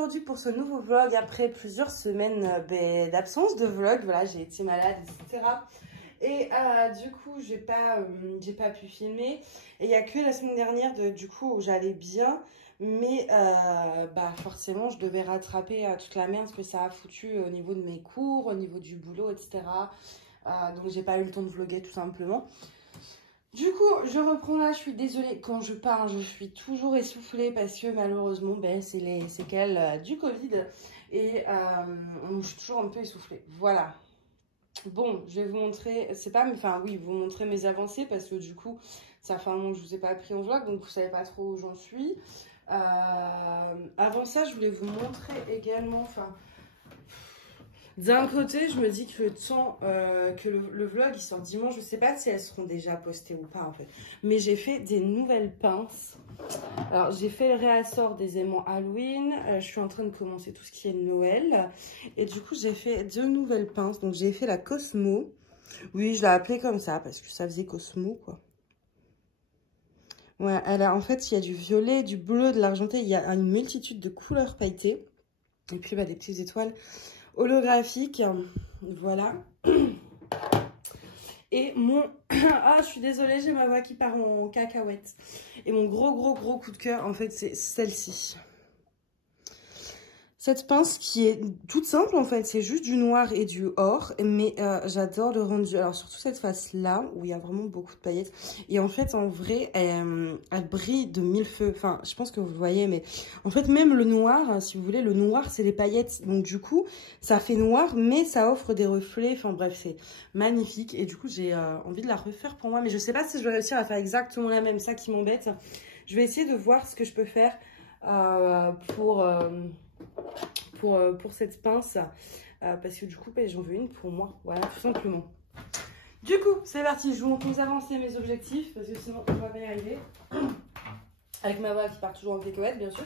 aujourd'hui pour ce nouveau vlog après plusieurs semaines d'absence de vlog. Voilà, j'ai été malade, etc. Et du coup, j'ai pas pu filmer. Et il n'y a que la semaine dernière, du coup, où j'allais bien. Mais forcément, je devais rattraper toute la merde que ça a foutu au niveau de mes cours, au niveau du boulot, etc. Donc, j'ai pas eu le temps de vlogger tout simplement. Du coup, je reprends là, je suis désolée, quand je parle, je suis toujours essoufflée parce que malheureusement, c'est les séquelles du Covid et je suis toujours un peu essoufflée. Voilà. Bon, je vais vous montrer, vous montrer mes avancées parce que du coup, ça fait un moment que je vous ai pas pris en vlog, donc vous savez pas trop où j'en suis. Avant ça, je voulais vous montrer également, d'un côté, je me dis que le temps que le vlog il sort dimanche, je sais pas si elles seront déjà postées ou pas en fait. Mais j'ai fait des nouvelles pinces. Alors j'ai fait le réassort des aimants Halloween. Je suis en train de commencer tout ce qui est Noël. Et du coup j'ai fait 2 nouvelles pinces. Donc j'ai fait la Cosmo. Oui, je l'ai appelée comme ça parce que ça faisait Cosmo quoi. Ouais, en fait il y a du violet, du bleu, de l'argenté. Il y a une multitude de couleurs pailletées. Et puis des petites étoiles holographique, voilà. Et mon je suis désolée, j'ai ma voix qui part en cacahuète. Et mon gros coup de cœur en fait c'est celle-ci. Cette pince qui est toute simple en fait, c'est juste du noir et du or, mais j'adore le rendu. Alors surtout cette face là où il y a vraiment beaucoup de paillettes. Et en fait en vrai elle brille de mille feux. Enfin je pense que vous le voyez, mais en fait même le noir, si vous voulez, le noir c'est les paillettes. Donc du coup ça fait noir mais ça offre des reflets. Enfin bref c'est magnifique. Et du coup j'ai envie de la refaire pour moi, mais je sais pas si je vais réussir à faire exactement la même, ça qui m'embête. Je vais essayer de voir ce que je peux faire pour cette pince parce que du coup j'en veux une pour moi, voilà, tout simplement. Du coup c'est parti, je vous montre mes avancées, mes objectifs parce que sinon on va pas y arriver avec ma voix qui part toujours en cacahuète bien sûr.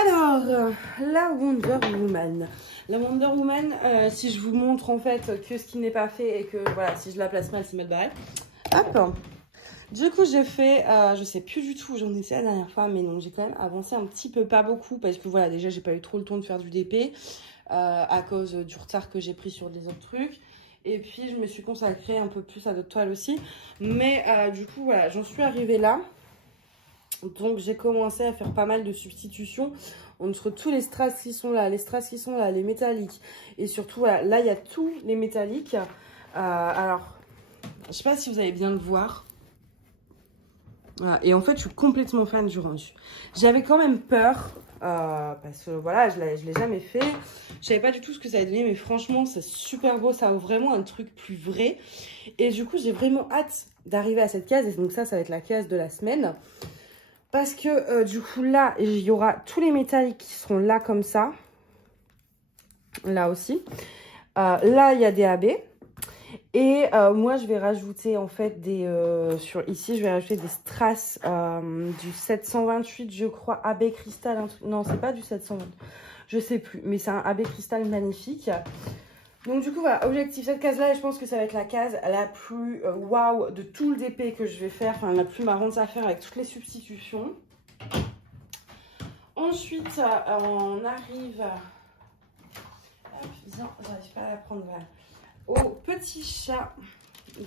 Alors la Wonder Woman, si je vous montre en fait que ce qui n'est pas fait et que voilà, si je la place mal c'est mal barré. Hop. Du coup, j'ai fait, je sais plus du tout où j'en étais la dernière fois, mais non, j'ai quand même avancé un petit peu, pas beaucoup, parce que voilà, déjà, j'ai pas eu trop le temps de faire du DP, à cause du retard que j'ai pris sur des autres trucs. Et puis, je me suis consacrée un peu plus à d'autres toiles aussi. Mais du coup, voilà, j'en suis arrivée là. Donc, j'ai commencé à faire pas mal de substitutions entre tous les strass qui sont là, les métalliques. Et surtout, voilà, là, il y a tous les métalliques. Alors, je sais pas si vous allez bien le voir. Voilà. Et en fait, je suis complètement fan du rendu. J'avais quand même peur, parce que voilà, je l'ai jamais fait. Je savais pas du tout ce que ça allait donner, mais franchement, c'est super beau. Ça a vraiment un truc plus vrai. Et du coup, j'ai vraiment hâte d'arriver à cette case. Et donc ça va être la case de la semaine. Parce que du coup, là, il y aura tous les métalliques qui seront là comme ça. Là aussi. Là, il y a des AB. Et moi, je vais rajouter en fait ici, je vais rajouter des strass du 728, je crois, AB Cristal. Non, c'est pas du 720, je sais plus, mais c'est un AB Cristal magnifique. Donc du coup, voilà, objectif, cette case-là, et je pense que ça va être la case la plus waouh de tout le DP que je vais faire, enfin la plus marrante à faire avec toutes les substitutions. Ensuite, on arrive... Hop, viens, j'arrive pas à la prendre, voilà. Au petit chat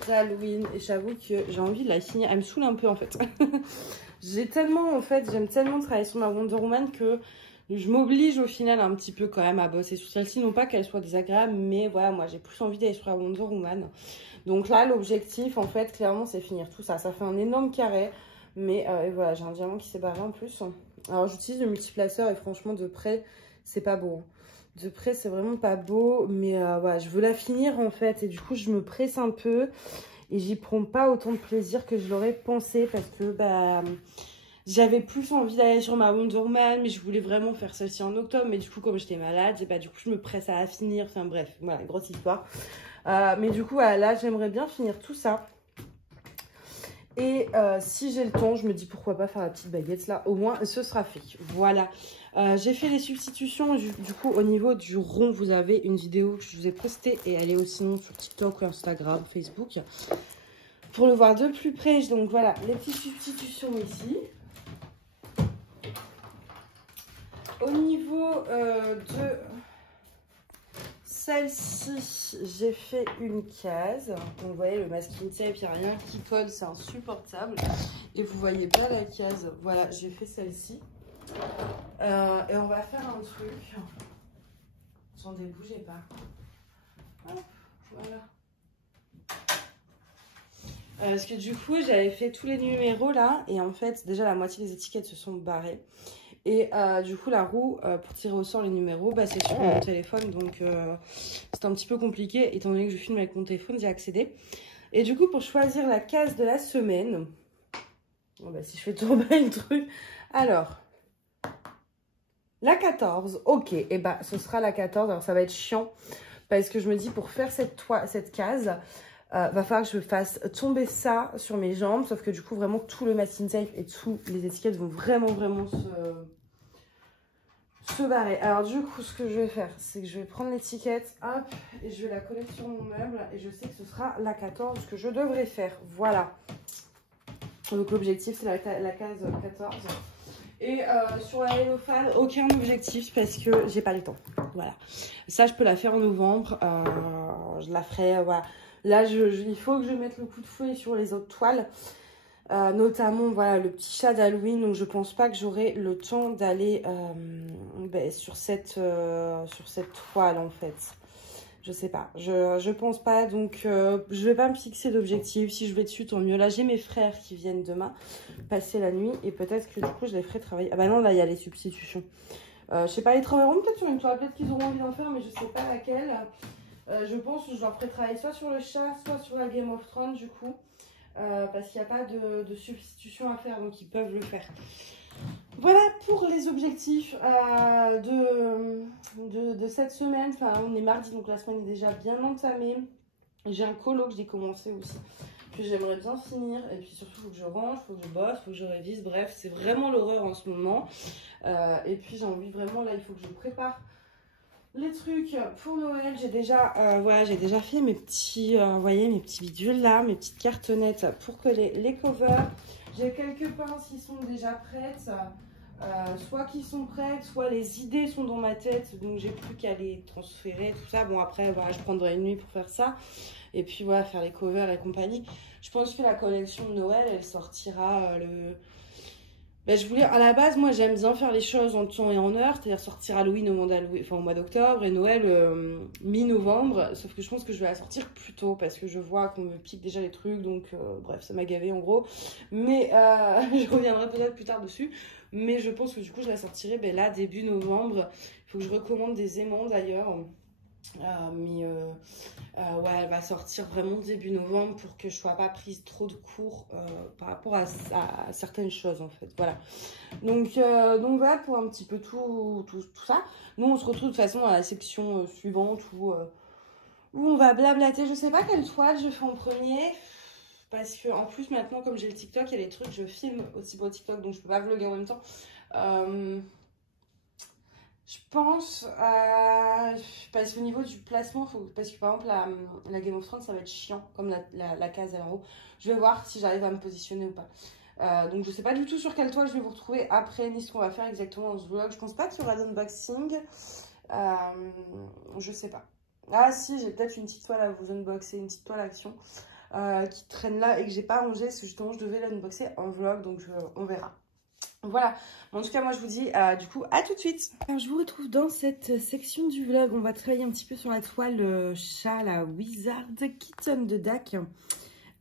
d'Halloween, et j'avoue que j'ai envie de la finir. Elle me saoule un peu en fait. J'aime tellement travailler sur ma Wonder Woman que je m'oblige au final un petit peu quand même à bosser sur celle-ci. Non pas qu'elle soit désagréable, mais voilà, moi j'ai plus envie d'aller sur la Wonder Woman. Donc là, l'objectif en fait, clairement, c'est finir tout ça. Ça fait un énorme carré, mais et voilà, j'ai un diamant qui s'est barré en plus. Alors j'utilise le multiplaceur et franchement, de près, c'est pas beau. De près, c'est vraiment pas beau, mais voilà, je veux la finir en fait. Et du coup, je me presse un peu et j'y prends pas autant de plaisir que je l'aurais pensé parce que j'avais plus envie d'aller sur ma Wonder Woman, mais je voulais vraiment faire celle-ci en octobre. Mais du coup, comme j'étais malade, du coup, je me presse à la finir. Enfin bref, voilà, grosse histoire. Mais du coup, voilà, là, j'aimerais bien finir tout ça. Et si j'ai le temps, je me dis pourquoi pas faire la petite baguette là. Au moins, ce sera fait. Voilà. J'ai fait les substitutions. Du coup, au niveau du rond, vous avez une vidéo que je vous ai postée. Et elle est aussi sur TikTok, Instagram, Facebook. Pour le voir de plus près. Donc voilà, les petites substitutions ici. Au niveau de celle-ci, j'ai fait une case. Donc, vous voyez, le masking tape, il n'y a rien qui colle, c'est insupportable. Et vous voyez pas la case. Voilà, j'ai fait celle-ci. Et on va faire un truc. Attendez, bougez pas. Hop, voilà. Parce que du coup, j'avais fait tous les numéros là. Et en fait, déjà, la moitié des étiquettes se sont barrées. Et du coup, la roue, pour tirer au sort les numéros, bah, c'est sur mon téléphone. Donc, c'est un petit peu compliqué. Étant donné que je filme avec mon téléphone, j'ai accédé. Et du coup, pour choisir la case de la semaine... Bon, bah, si je fais tomber le truc... Alors, la 14. Ok, et bah, ce sera la 14. Alors, ça va être chiant. Parce que je me dis, pour faire cette case... va falloir que je fasse tomber ça sur mes jambes. Sauf que du coup, vraiment, tout le masking tape et toutes les étiquettes vont vraiment se barrer. Alors du coup, ce que je vais faire, c'est que je vais prendre l'étiquette, hop, et je vais la coller sur mon meuble. Et je sais que ce sera la 14 que je devrais faire. Voilà. Donc l'objectif, c'est la case 14. Et sur la Hellophane, aucun objectif parce que j'ai pas le temps. Voilà. Ça, je peux la faire en novembre. Je la ferai, voilà. Là, il faut que je mette le coup de fouet sur les autres toiles. Notamment, voilà, le petit chat d'Halloween. Donc, je pense pas que j'aurai le temps d'aller sur cette toile, en fait. Je sais pas. Je pense pas. Donc, je vais pas me fixer d'objectif. Si je vais dessus, tant mieux. Là, j'ai mes frères qui viennent demain passer la nuit. Et peut-être que, du coup, je les ferai travailler. Ah bah non, là, il y a les substitutions. Je sais pas, ils travailleront peut-être sur une toile. Peut-être qu'ils auront envie d'en faire, mais je sais pas laquelle. Je pense que je leur ferai travailler soit sur le chat, soit sur la Game of Thrones, du coup. Parce qu'il n'y a pas de substitution à faire, donc ils peuvent le faire. Voilà pour les objectifs de cette semaine. Enfin, on est mardi, donc la semaine est déjà bien entamée. J'ai un colo que j'ai commencé aussi, que j'aimerais bien finir. Et puis surtout, il faut que je range, il faut que je bosse, il faut que je révise. Bref, c'est vraiment l'horreur en ce moment. Et puis j'ai envie vraiment, là, il faut que je prépare les trucs pour Noël. J'ai déjà, voilà, j'ai déjà fait mes petits, vous voyez, mes petits bidules là, mes petites cartonnettes pour coller les covers. J'ai quelques pinces qui sont déjà prêtes, soit qui sont prêtes, soit les idées sont dans ma tête, donc j'ai plus qu'à les transférer, tout ça. Bon, après, voilà, je prendrai une nuit pour faire ça. Et puis, voilà, faire les covers et compagnie. Je pense que la collection de Noël, elle sortira Ben, je voulais, à la base, moi j'aime bien faire les choses en temps et en heure, c'est-à-dire sortir Halloween au mois d'octobre et Noël mi-novembre, sauf que je pense que je vais la sortir plus tôt parce que je vois qu'on me pique déjà les trucs, donc bref, ça m'a gavé en gros. Mais je reviendrai peut-être plus tard dessus, mais je pense que du coup je la sortirai là début novembre. Il faut que je recommande des aimants d'ailleurs. Ouais, elle va sortir vraiment début novembre pour que je sois pas prise trop de cours par rapport à certaines choses en fait. Voilà. Donc voilà pour un petit peu tout ça. Nous on se retrouve de toute façon à la section suivante où on va blablater. Je sais pas quelle toile je fais en premier. Parce que en plus maintenant comme j'ai le TikTok, il y a des trucs, je filme aussi pour TikTok donc je peux pas vlogger en même temps. Je pense, parce qu'au niveau du placement, parce que par exemple la Game of Thrones ça va être chiant, comme la case à en haut. Je vais voir si j'arrive à me positionner ou pas. Donc je sais pas du tout sur quelle toile je vais vous retrouver après, ni ce qu'on va faire exactement dans ce vlog. Je pense pas qu'il y aura d'unboxing. Je sais pas. Ah si, j'ai peut-être une petite toile à vous unboxer, une petite toile action qui traîne là et que j'ai pas rangée parce que justement je devais l'unboxer en vlog, donc on verra. Voilà, en tout cas moi je vous dis du coup à tout de suite. Alors je vous retrouve dans cette section du vlog, on va travailler un petit peu sur la toile chat, la Wizard Kitten de DAC.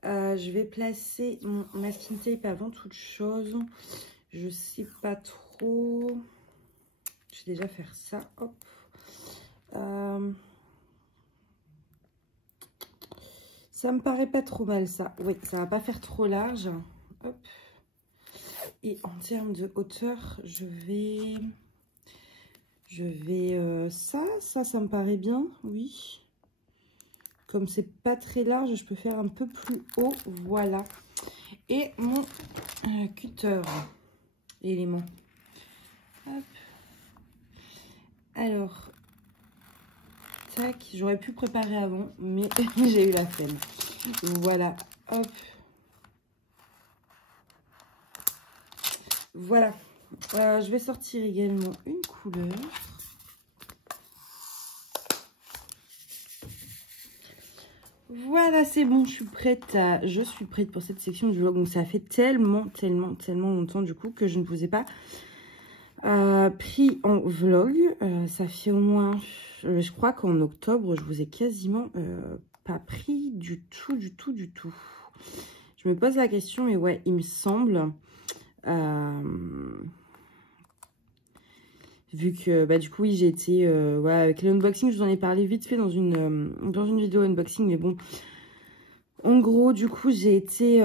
Je vais placer mon masking tape avant toute chose, je sais pas trop, je vais déjà faire ça, hop. Ça me paraît pas trop mal ça, oui ça va pas faire trop large, hop. Et en termes de hauteur, je vais ça me paraît bien, oui. Comme c'est pas très large, je peux faire un peu plus haut, voilà. Et mon cutter élément. Hop. Alors, tac, j'aurais pu préparer avant, mais j'ai eu la flemme. Voilà, hop. Voilà, Je vais sortir également une couleur. Voilà, c'est bon, je suis prête pour cette section du vlog. Donc ça fait tellement longtemps du coup que je ne vous ai pas pris en vlog. Ça fait au moins, je crois qu'en octobre, je vous ai quasiment pas pris du tout. Je me pose la question, mais ouais, il me semble. Vu que, bah, du coup, oui, j'ai été, voilà, avec l'unboxing, je vous en ai parlé vite fait dans une vidéo unboxing, mais bon, en gros, du coup, j'ai été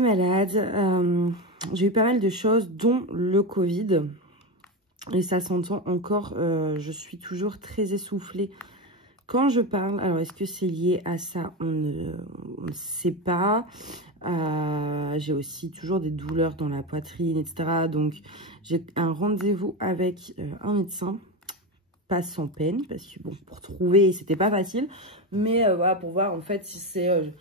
malade, j'ai eu pas mal de choses, dont le Covid, et ça s'entend encore, je suis toujours très essoufflée quand je parle. Alors, est-ce que c'est lié à ça? On ne sait pas. J'ai aussi toujours des douleurs dans la poitrine, etc. Donc, j'ai un rendez-vous avec un médecin. Pas sans peine, parce que bon, pour trouver, c'était pas facile. Mais voilà, pour voir en fait si c'est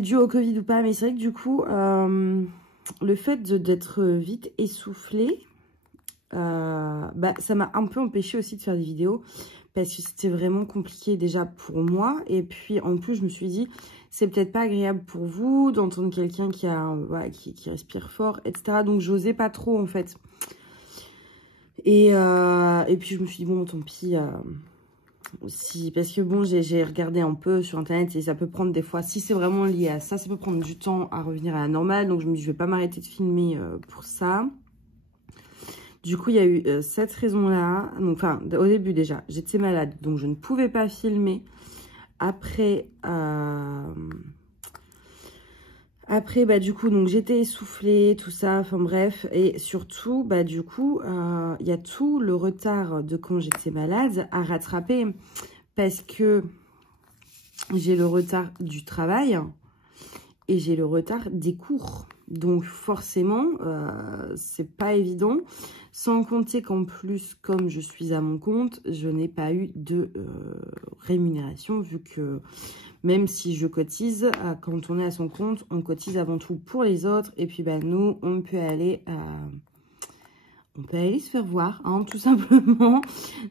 dû au Covid ou pas. Mais c'est vrai que du coup, le fait d'être vite essoufflée, bah, ça m'a un peu empêché aussi de faire des vidéos. Parce que c'était vraiment compliqué déjà pour moi. Et puis en plus, je me suis dit, c'est peut-être pas agréable pour vous d'entendre quelqu'un qui voilà, qui respire fort, etc. Donc j'osais pas trop en fait. Et puis je me suis dit, bon, tant pis. Parce que bon, j'ai regardé un peu sur internet et ça peut prendre des fois, si c'est vraiment lié à ça, ça peut prendre du temps à revenir à la normale. Donc je me dis, je vais pas m'arrêter de filmer pour ça. Du coup, il y a eu cette raison-là. Enfin, au début déjà, j'étais malade, donc je ne pouvais pas filmer. Après, bah, du coup, donc j'étais essoufflée, tout ça, enfin bref. Et surtout, bah, du coup, il y a tout le retard de quand j'étais malade à rattraper. Parce que j'ai le retard du travail et j'ai le retard des cours. Donc forcément, c'est pas évident. Sans compter qu'en plus, comme je suis à mon compte, je n'ai pas eu de rémunération, vu que même si je cotise, quand on est à son compte, on cotise avant tout pour les autres. Et puis bah, nous, on peut aller se faire voir, hein, tout simplement.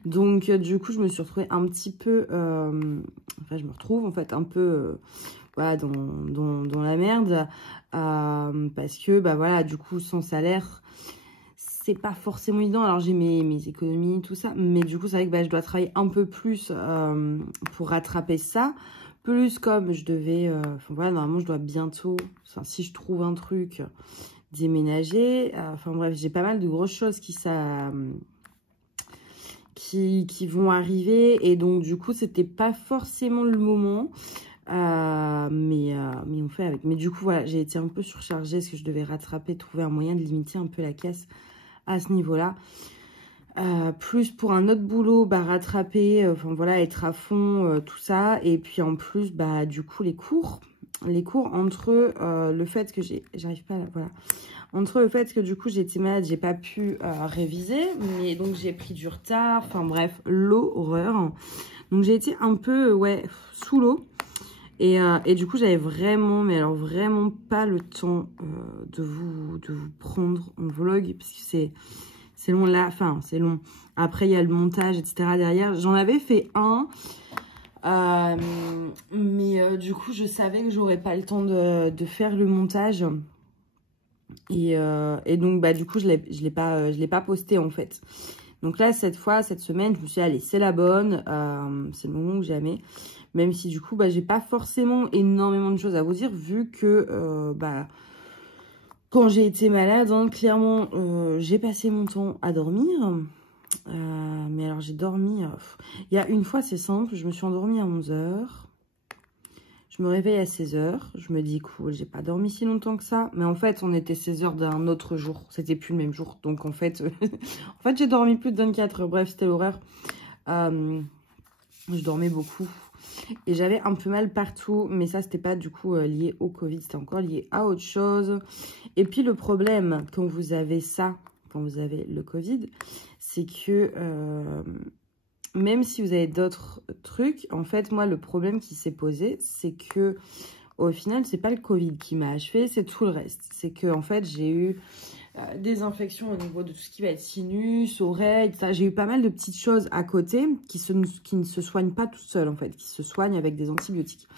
Donc du coup, je me suis retrouvée un petit peu, enfin je me retrouve en fait un peu voilà, dans la merde, parce que bah voilà, du coup sans salaire, c'est pas forcément évident. Alors j'ai mes économies, tout ça, mais du coup c'est vrai que bah, je dois travailler un peu plus pour rattraper ça. Plus comme je devais, voilà, normalement je dois bientôt, enfin si je trouve un truc, déménager. Enfin bref, j'ai pas mal de grosses choses qui vont arriver. Et donc du coup, c'était pas forcément le moment. Mais on fait avec. Mais du coup, voilà, j'ai été un peu surchargée parce que je devais rattraper, trouver un moyen de limiter un peu la caisse à ce niveau-là. Plus pour un autre boulot, bah, rattraper, enfin voilà, être à fond, tout ça. Et puis en plus, bah du coup, les cours entre le fait que j'arrive pas à, voilà, entre le fait que du coup j'étais malade, j'ai pas pu réviser, mais donc j'ai pris du retard, enfin bref, l'horreur. Donc j'ai été un peu, ouais, sous l'eau. Et du coup, j'avais vraiment, mais alors vraiment pas le temps de vous prendre en vlog, parce que c'est long là, enfin c'est long. Après, il y a le montage, etc. derrière. J'en avais fait un, mais du coup, je savais que j'aurais pas le temps de faire le montage. Et donc, bah du coup, je l'ai pas posté en fait. Donc là, cette semaine, je me suis dit, allez, c'est la bonne, c'est le moment ou jamais. Même si du coup, bah, j'ai pas forcément énormément de choses à vous dire, vu que, bah, quand j'ai été malade, hein, clairement, j'ai passé mon temps à dormir. Mais alors, j'ai dormi, il y a une fois, c'est simple, je me suis endormie à 11 h. Je me réveille à 16 h. Je me dis, cool, j'ai pas dormi si longtemps que ça. Mais en fait, on était 16 h d'un autre jour. C'était plus le même jour. Donc, en fait, j'ai dormi plus de 24 h. Bref, c'était l'horreur. Je dormais beaucoup. Et j'avais un peu mal partout. Mais ça, c'était pas du coup lié au Covid. C'était encore lié à autre chose. Et puis, le problème, quand vous avez ça, quand vous avez le Covid, c'est que... même si vous avez d'autres trucs, en fait, moi, le problème qui s'est posé, c'est que, au final, c'est pas le Covid qui m'a achevé, c'est tout le reste. C'est que, en fait, j'ai eu des infections au niveau de tout ce qui va être sinus, oreilles, ça. J'ai eu pas mal de petites choses à côté qui ne se soignent pas toutes seules en fait, qui se soignent avec des antibiotiques.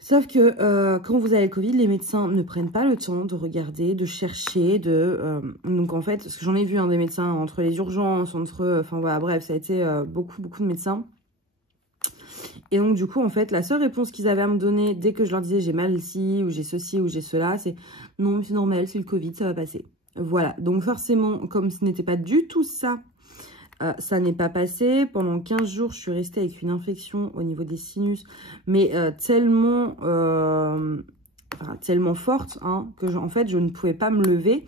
Sauf que quand vous avez le Covid, les médecins ne prennent pas le temps de regarder, de chercher, donc en fait, parce que j'en ai vu des médecins entre les urgences, enfin voilà, bref, ça a été beaucoup de médecins. Et donc du coup, en fait, la seule réponse qu'ils avaient à me donner dès que je leur disais j'ai mal ici, ou j'ai ceci, ou j'ai cela, c'est non, c'est normal, c'est le Covid, ça va passer. Voilà, donc forcément, comme ce n'était pas du tout ça, ça n'est pas passé. Pendant 15 jours, je suis restée avec une infection au niveau des sinus, mais tellement forte que en fait, je ne pouvais pas me lever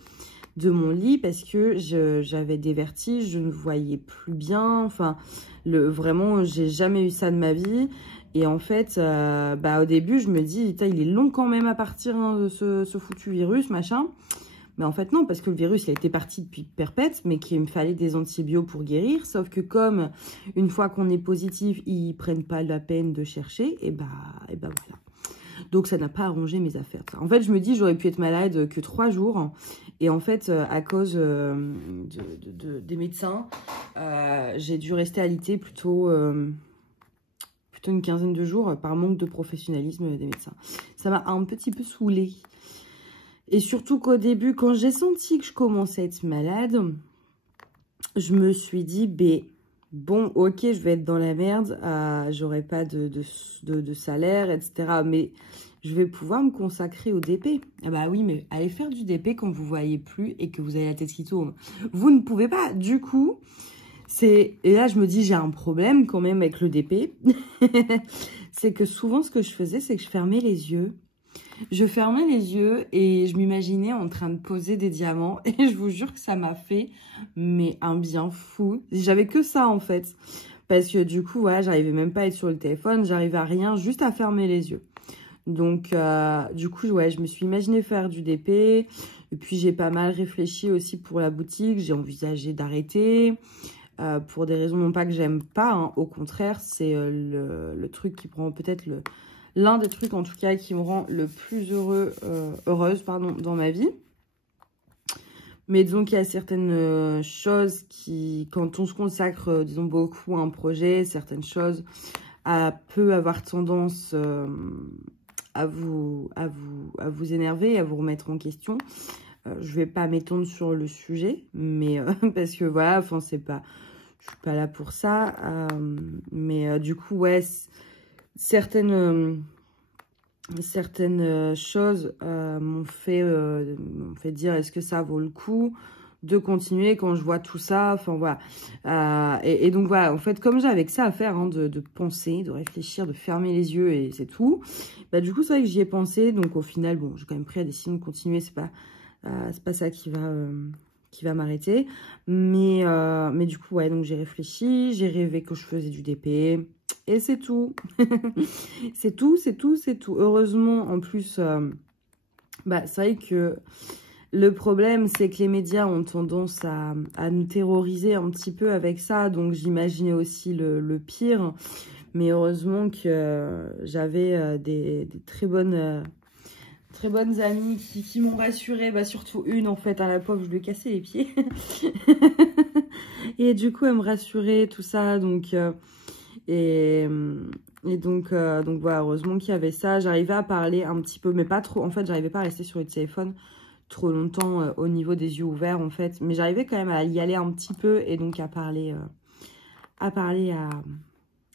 de mon lit parce que j'avais des vertiges, je ne voyais plus bien. Enfin, vraiment, j'ai jamais eu ça de ma vie. Et en fait, au début, je me dis, il est long quand même à partir de ce foutu virus, machin. Mais en fait, non, parce que le virus, il a été parti depuis perpète, mais qu'il me fallait des antibiotiques pour guérir. Sauf que comme, une fois qu'on est positif, ils prennent pas la peine de chercher, et voilà. Donc, ça n'a pas arrangé mes affaires. En fait, je me dis, j'aurais pu être malade que 3 jours. Et en fait, à cause des médecins, j'ai dû rester alitée plutôt une quinzaine de jours par manque de professionnalisme des médecins. Ça m'a un petit peu saoulée. Et surtout qu'au début, quand j'ai senti que je commençais à être malade, je me suis dit, bon, ok, je vais être dans la merde, j'aurai pas de salaire, etc. Mais je vais pouvoir me consacrer au DP. Ah bah oui, mais allez faire du DP quand vous voyez plus et que vous avez la tête qui tourne. Vous ne pouvez pas. Du coup, et là, je me dis, j'ai un problème quand même avec le DP. C'est que souvent, ce que je faisais, c'est que je fermais les yeux. Je fermais les yeux et je m'imaginais en train de poser des diamants. Et je vous jure que ça m'a fait un bien fou. J'avais que ça en fait. Parce que du coup, voilà, j'arrivais même pas à être sur le téléphone. J'arrivais à rien, juste à fermer les yeux. Donc, du coup, ouais, je me suis imaginé faire du DP. Et puis, j'ai pas mal réfléchi aussi pour la boutique. J'ai envisagé d'arrêter. Pour des raisons non pas que j'aime pas. Au contraire, c'est le truc qui prend peut-être l'un des trucs, en tout cas, qui me rend le plus heureuse dans ma vie. Mais disons qu'il y a certaines choses qui, quand on se consacre, disons, beaucoup à un projet, certaines choses peuvent avoir tendance à vous énerver, à vous remettre en question. Je vais pas m'étendre sur le sujet, mais parce que voilà, enfin, je suis pas là pour ça. Mais du coup, ouais, certaines choses m'ont fait dire est-ce que ça vaut le coup de continuer quand je vois tout ça, enfin voilà. Et donc voilà, en fait, comme j'avais que ça à faire, de penser, de réfléchir, de fermer les yeux et c'est tout, du coup c'est vrai que j'y ai pensé, donc au final, bon, j'ai quand même pris la décision de continuer, c'est pas ça qui va m'arrêter, mais du coup, ouais, donc j'ai réfléchi, j'ai rêvé que je faisais du DP, et c'est tout. c'est tout. Heureusement, en plus, c'est vrai que le problème, c'est que les médias ont tendance à nous terroriser un petit peu avec ça. Donc, j'imaginais aussi le pire. Mais heureusement que j'avais des très bonnes amies qui m'ont rassurée. Surtout une, en fait, à la pauvre, je lui ai cassé les pieds. Et du coup, elle me rassurait, tout ça. Donc... donc voilà, heureusement qu'il y avait ça. J'arrivais à parler un petit peu, mais pas trop. En fait, j'arrivais pas à rester sur le téléphone trop longtemps au niveau des yeux ouverts, en fait. Mais j'arrivais quand même à y aller un petit peu et donc à parler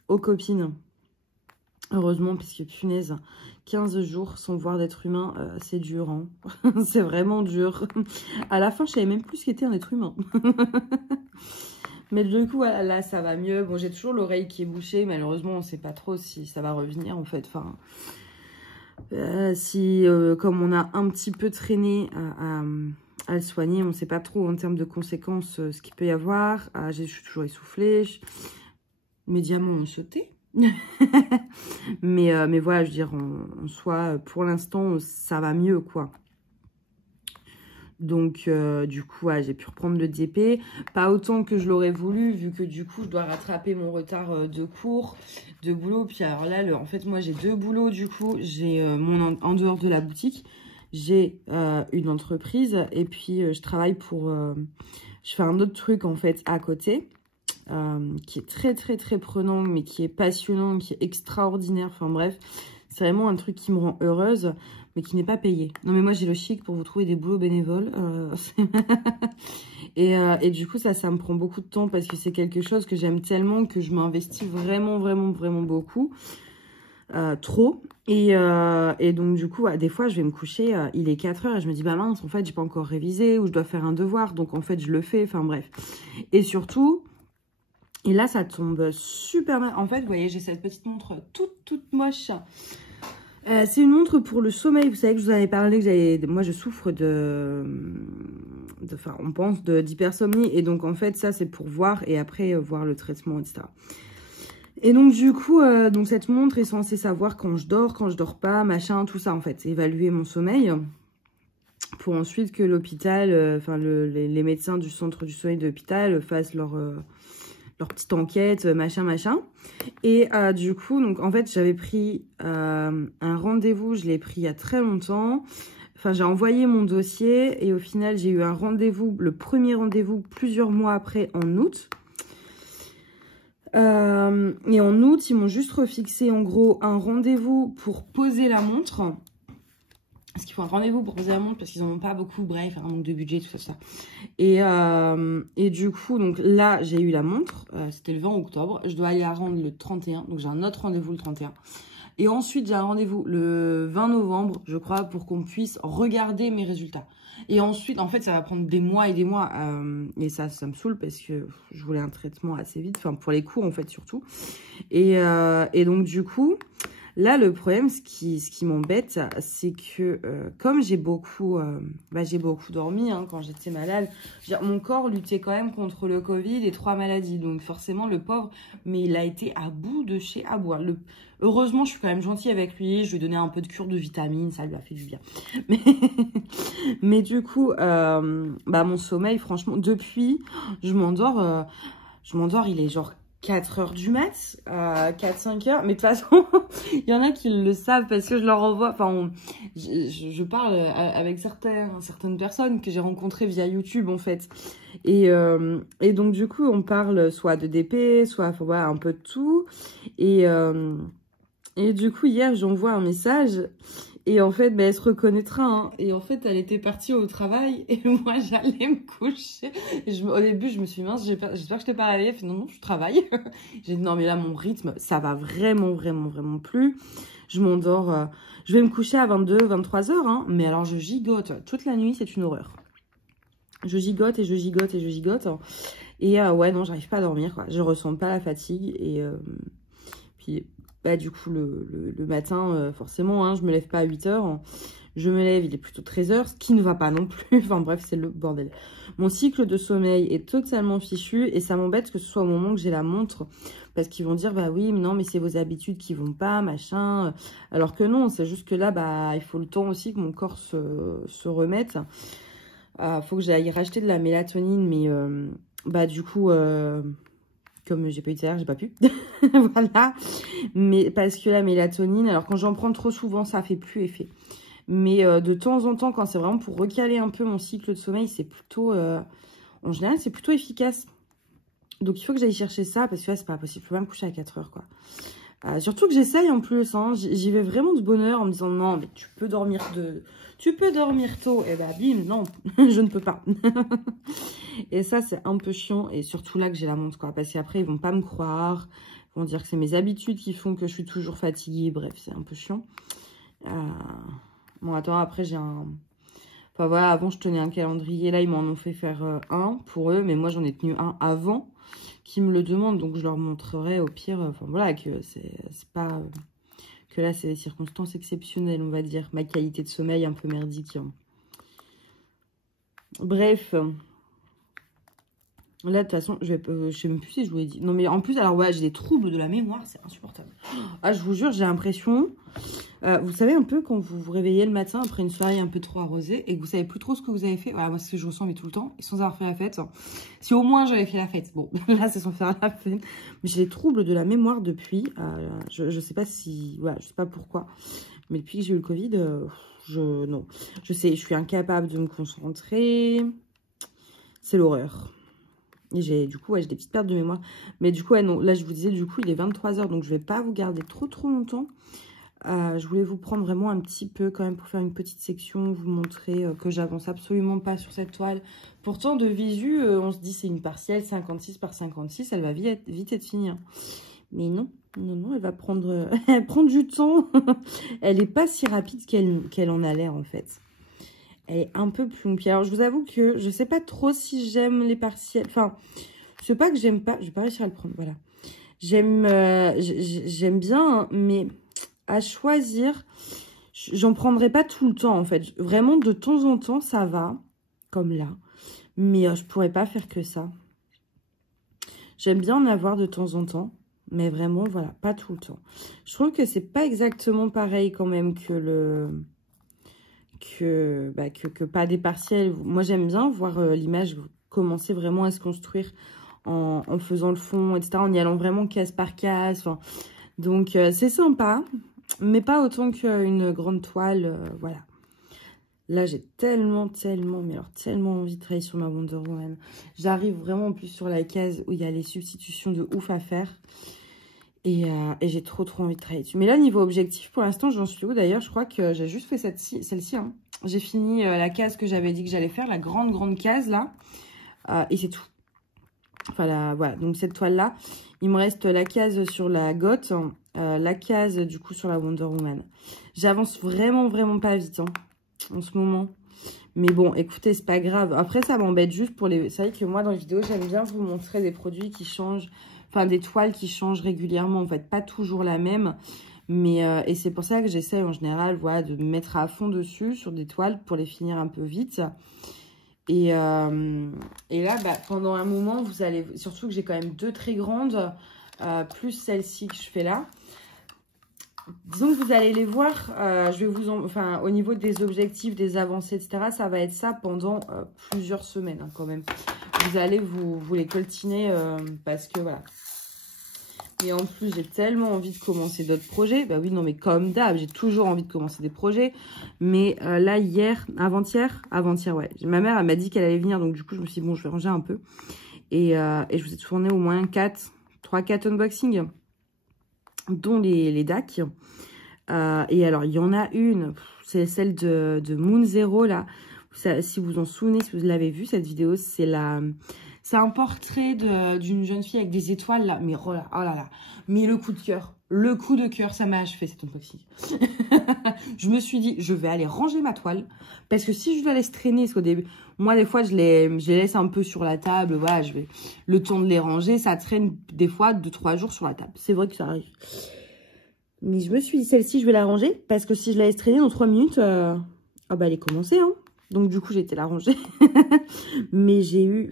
aux copines. Heureusement, puisque punaise, 15 jours sans voir d'être humain, c'est dur. Hein. C'est vraiment dur. À la fin, je savais même plus ce qu'était un être humain. Mais du coup, voilà, là, ça va mieux. Bon, j'ai toujours l'oreille qui est bouchée. Malheureusement, on ne sait pas trop si ça va revenir, en fait. Enfin, comme on a un petit peu traîné à le soigner, on ne sait pas trop en termes de conséquences ce qu'il peut y avoir. Je suis toujours essoufflée. Mes diamants ont sauté. mais voilà, je veux dire, en soi, pour l'instant, ça va mieux, quoi. Donc, du coup, ouais, j'ai pu reprendre le DP. Pas autant que je l'aurais voulu, vu que du coup, je dois rattraper mon retard de cours, de boulot. Puis alors là, en fait, moi, j'ai 2 boulots, du coup. J'ai mon en dehors de la boutique. j'ai une entreprise et puis je travaille pour... je fais un autre truc en fait à côté qui est très très très prenant mais qui est passionnant, qui est extraordinaire. Enfin bref, c'est vraiment un truc qui me rend heureuse mais qui n'est pas payé. Non mais moi j'ai le chic pour vous trouver des boulots bénévoles. Et du coup ça me prend beaucoup de temps parce que c'est quelque chose que j'aime tellement que je m'investis vraiment beaucoup. Trop et donc du coup ouais, des fois je vais me coucher il est 4 heures et je me dis bah mince en fait j'ai pas encore révisé ou je dois faire un devoir donc en fait je le fais, enfin bref. Et surtout, et là ça tombe super mal en fait, vous voyez j'ai cette petite montre toute moche. C'est une montre pour le sommeil, vous savez que je vous en avais parlé que moi je souffre enfin on pense d'hypersomnie et donc en fait ça c'est pour voir et après voir le traitement etc. Et donc du coup, donc cette montre est censée savoir quand je dors pas, machin, tout ça en fait. Évaluer mon sommeil pour ensuite que l'hôpital, enfin les médecins du centre du sommeil de l'hôpital fassent leur petite enquête, machin. Et du coup, donc en fait j'avais pris un rendez-vous, je l'ai pris il y a très longtemps. Enfin j'ai envoyé mon dossier et au final j'ai eu un rendez-vous, le premier rendez-vous plusieurs mois après en août. Et en août, ils m'ont juste refixé en gros un rendez-vous pour poser la montre. Parce qu'il faut un rendez-vous pour poser la montre parce qu'ils n'en ont pas beaucoup, bref, un manque de budget, tout ça. Et du coup, donc là, j'ai eu la montre, c'était le 20 octobre. Je dois aller la rendre le 31, donc j'ai un autre rendez-vous le 31. Et ensuite, j'ai un rendez-vous le 20 novembre, je crois, pour qu'on puisse regarder mes résultats. Et ensuite, en fait, ça va prendre des mois et des mois. Et ça me saoule parce que je voulais un traitement assez vite. Enfin, pour les cours, en fait, surtout. Et donc, du coup, là, le problème, ce qui m'embête, c'est que comme j'ai beaucoup dormi quand j'étais malade, je veux dire, mon corps luttait quand même contre le Covid et 3 maladies. Donc, forcément, le pauvre, mais il a été à bout de chez à boire. Heureusement, je suis quand même gentille avec lui. Je lui ai donné un peu de cure de vitamines. Ça lui a fait du bien. Mais du coup, mon sommeil, franchement, depuis, je m'endors, il est genre 4 heures du mat, 4-5 heures. Mais de toute façon, il y en a qui le savent parce que je leur envoie, enfin, je parle avec certaines personnes que j'ai rencontrées via YouTube, en fait. Et donc, du coup, on parle soit de DP, soit, enfin, voilà, un peu de tout. Et du coup, hier, j'envoie un message et en fait, elle se reconnaîtra. Hein. Et en fait, elle était partie au travail et moi, j'allais me coucher. Et au début, je me suis dit, mince, j'espère que je t'ai pas réveillée. Elle fait, non, je travaille. J'ai dit, non, mais là, mon rythme, ça va vraiment plus. Je m'endors. Je vais me coucher à 22, 23 heures. Hein, mais alors, je gigote. Toute la nuit, c'est une horreur. Je gigote et je gigote et je gigote. Et ouais, non, j'arrive pas à dormir, quoi. Je ressens pas la fatigue. Et puis... du coup, le matin, forcément, je me lève pas à 8 heures. Je me lève, il est plutôt 13 heures, ce qui ne va pas non plus. Enfin bref, c'est le bordel. Mon cycle de sommeil est totalement fichu et ça m'embête que ce soit au moment que j'ai la montre. Parce qu'ils vont dire, bah oui, mais non, mais c'est vos habitudes qui vont pas, machin. Alors que non, c'est juste que là, il faut le temps aussi que mon corps se remette. Faut que j'aille racheter de la mélatonine, mais du coup... comme j'ai pas eu de salaire, j'ai pas pu. Voilà. Mais parce que la mélatonine, alors quand j'en prends trop souvent, ça fait plus effet. Mais de temps en temps, quand c'est vraiment pour recaler un peu mon cycle de sommeil, c'est plutôt... en général, c'est plutôt efficace. Donc, il faut que j'aille chercher ça parce que là, c'est pas possible. Je peux pas me coucher à 4 heures, quoi. Surtout que j'essaye en plus. J'y vais vraiment de bonne heure en me disant non, mais tu peux dormir tôt. Et bah, bim, non, je ne peux pas. Et ça, c'est un peu chiant. Et surtout là que j'ai la montre, quoi. Parce qu'après, ils vont pas me croire. Ils vont dire que c'est mes habitudes qui font que je suis toujours fatiguée. Bref, c'est un peu chiant. Bon, attends, après, j'ai un... Enfin, voilà, avant, je tenais un calendrier. Là, ils m'en ont fait faire un pour eux. Mais moi, j'en ai tenu un avant qui me le demandent. Donc, je leur montrerai au pire... Enfin, voilà, que c'est pas... que là, c'est des circonstances exceptionnelles, on va dire. Ma qualité de sommeil un peu merdique. Bref... Là, de toute façon, je sais même plus si je vous l'ai dit. Non, mais en plus, alors, ouais, j'ai des troubles de la mémoire, c'est insupportable. Ah, je vous jure, j'ai l'impression Vous savez un peu quand vous vous réveillez le matin après une soirée un peu trop arrosée et que vous savez plus trop ce que vous avez fait. Voilà, moi c'est ce que je ressens mais tout le temps, et sans avoir fait la fête. Si au moins j'avais fait la fête. Bon, là c'est sans faire la fête. Mais j'ai des troubles de la mémoire depuis. Je sais pas si... Voilà, je sais pas pourquoi. Mais depuis que j'ai eu le Covid, non. Je sais, je suis incapable de me concentrer. C'est l'horreur. Et j'ai du coup, ouais, j'ai des petites pertes de mémoire. Mais du coup, ouais, non, là je vous disais, du coup, il est 23 h, donc je vais pas vous garder trop longtemps. Je voulais vous prendre vraiment un petit peu quand même pour faire une petite section, vous montrer que j'avance absolument pas sur cette toile. Pourtant, de visu, on se dit c'est une partielle 56 par 56, elle va vite être finie. Hein. Mais non, elle va prendre, elle prend du temps. Elle est pas si rapide qu'elle en a l'air en fait. Elle est un peu plus longue. Alors, je vous avoue que je sais pas trop si j'aime les partiels. Enfin, c'est pas que j'aime pas, je vais pas réussir à le prendre, voilà. J'aime bien, hein, mais... à choisir, j'en prendrai pas tout le temps en fait. Vraiment de temps en temps ça va, comme là. Mais je pourrais pas faire que ça. J'aime bien en avoir de temps en temps. Mais vraiment voilà, pas tout le temps. Je trouve que c'est pas exactement pareil quand même que pas des partiels. Moi j'aime bien voir l'image commencer vraiment à se construire en faisant le fond, etc. En y allant vraiment case par case. Enfin, donc c'est sympa. Mais pas autant qu'une grande toile, voilà. Là, j'ai tellement envie de travailler sur ma Wonder Woman. J'arrive vraiment en plus sur la case où il y a les substitutions de ouf à faire. Et j'ai trop envie de travailler dessus. Mais là, niveau objectif, pour l'instant, j'en suis où d'ailleurs? Je crois que j'ai juste fait celle-ci. Hein. J'ai fini la case que j'avais dit que j'allais faire, la grande case là. Et c'est tout. Enfin, voilà, donc cette toile-là, il me reste la case sur la Goth, la case du coup sur la Wonder Woman. J'avance vraiment pas vite hein, en ce moment. Mais bon, écoutez, c'est pas grave. Après, ça m'embête juste pour les... C'est vrai que moi, dans les vidéos, j'aime bien vous montrer des produits qui changent, enfin des toiles qui changent régulièrement. En fait, pas toujours la même. Mais et c'est pour ça que j'essaie en général voilà, de me mettre à fond dessus sur des toiles pour les finir un peu vite. Et là, bah, pendant un moment, vous allez... Surtout que j'ai quand même deux très grandes, plus celle-ci que je fais là. Disons que vous allez les voir, je vais vous enfin, au niveau des objectifs, des avancées, etc., ça va être ça pendant plusieurs semaines hein, quand même. Vous allez vous les coltiner parce que voilà. Et en plus, j'ai tellement envie de commencer d'autres projets. Bah oui, non, mais comme d'hab, j'ai toujours envie de commencer des projets. Mais là, avant-hier, ouais. Ma mère, elle m'a dit qu'elle allait venir. Donc, du coup, je me suis dit, bon, je vais ranger un peu. Et je vous ai tourné au moins 3-4 unboxings, dont les DAC. Et alors, il y en a une, c'est celle de Moon Zero, là. Ça, si vous en souvenez, si vous l'avez vu, cette vidéo, c'est un portrait d'une jeune fille avec des étoiles, là. Mais oh là là. Mais le coup de cœur, ça m'a achevé, cet unboxing. Je me suis dit, je vais aller ranger ma toile. Parce que si je la laisse traîner, parce qu'au début, moi, des fois, je les laisse un peu sur la table. Voilà, le temps de les ranger, ça traîne des fois 2-3 jours sur la table. C'est vrai que ça arrive. Mais je me suis dit, celle-ci, je vais la ranger. Parce que si je la laisse traîner dans 3 minutes, bah, elle est commencée, hein. Donc, du coup, j'ai été la ranger. Mais j'ai eu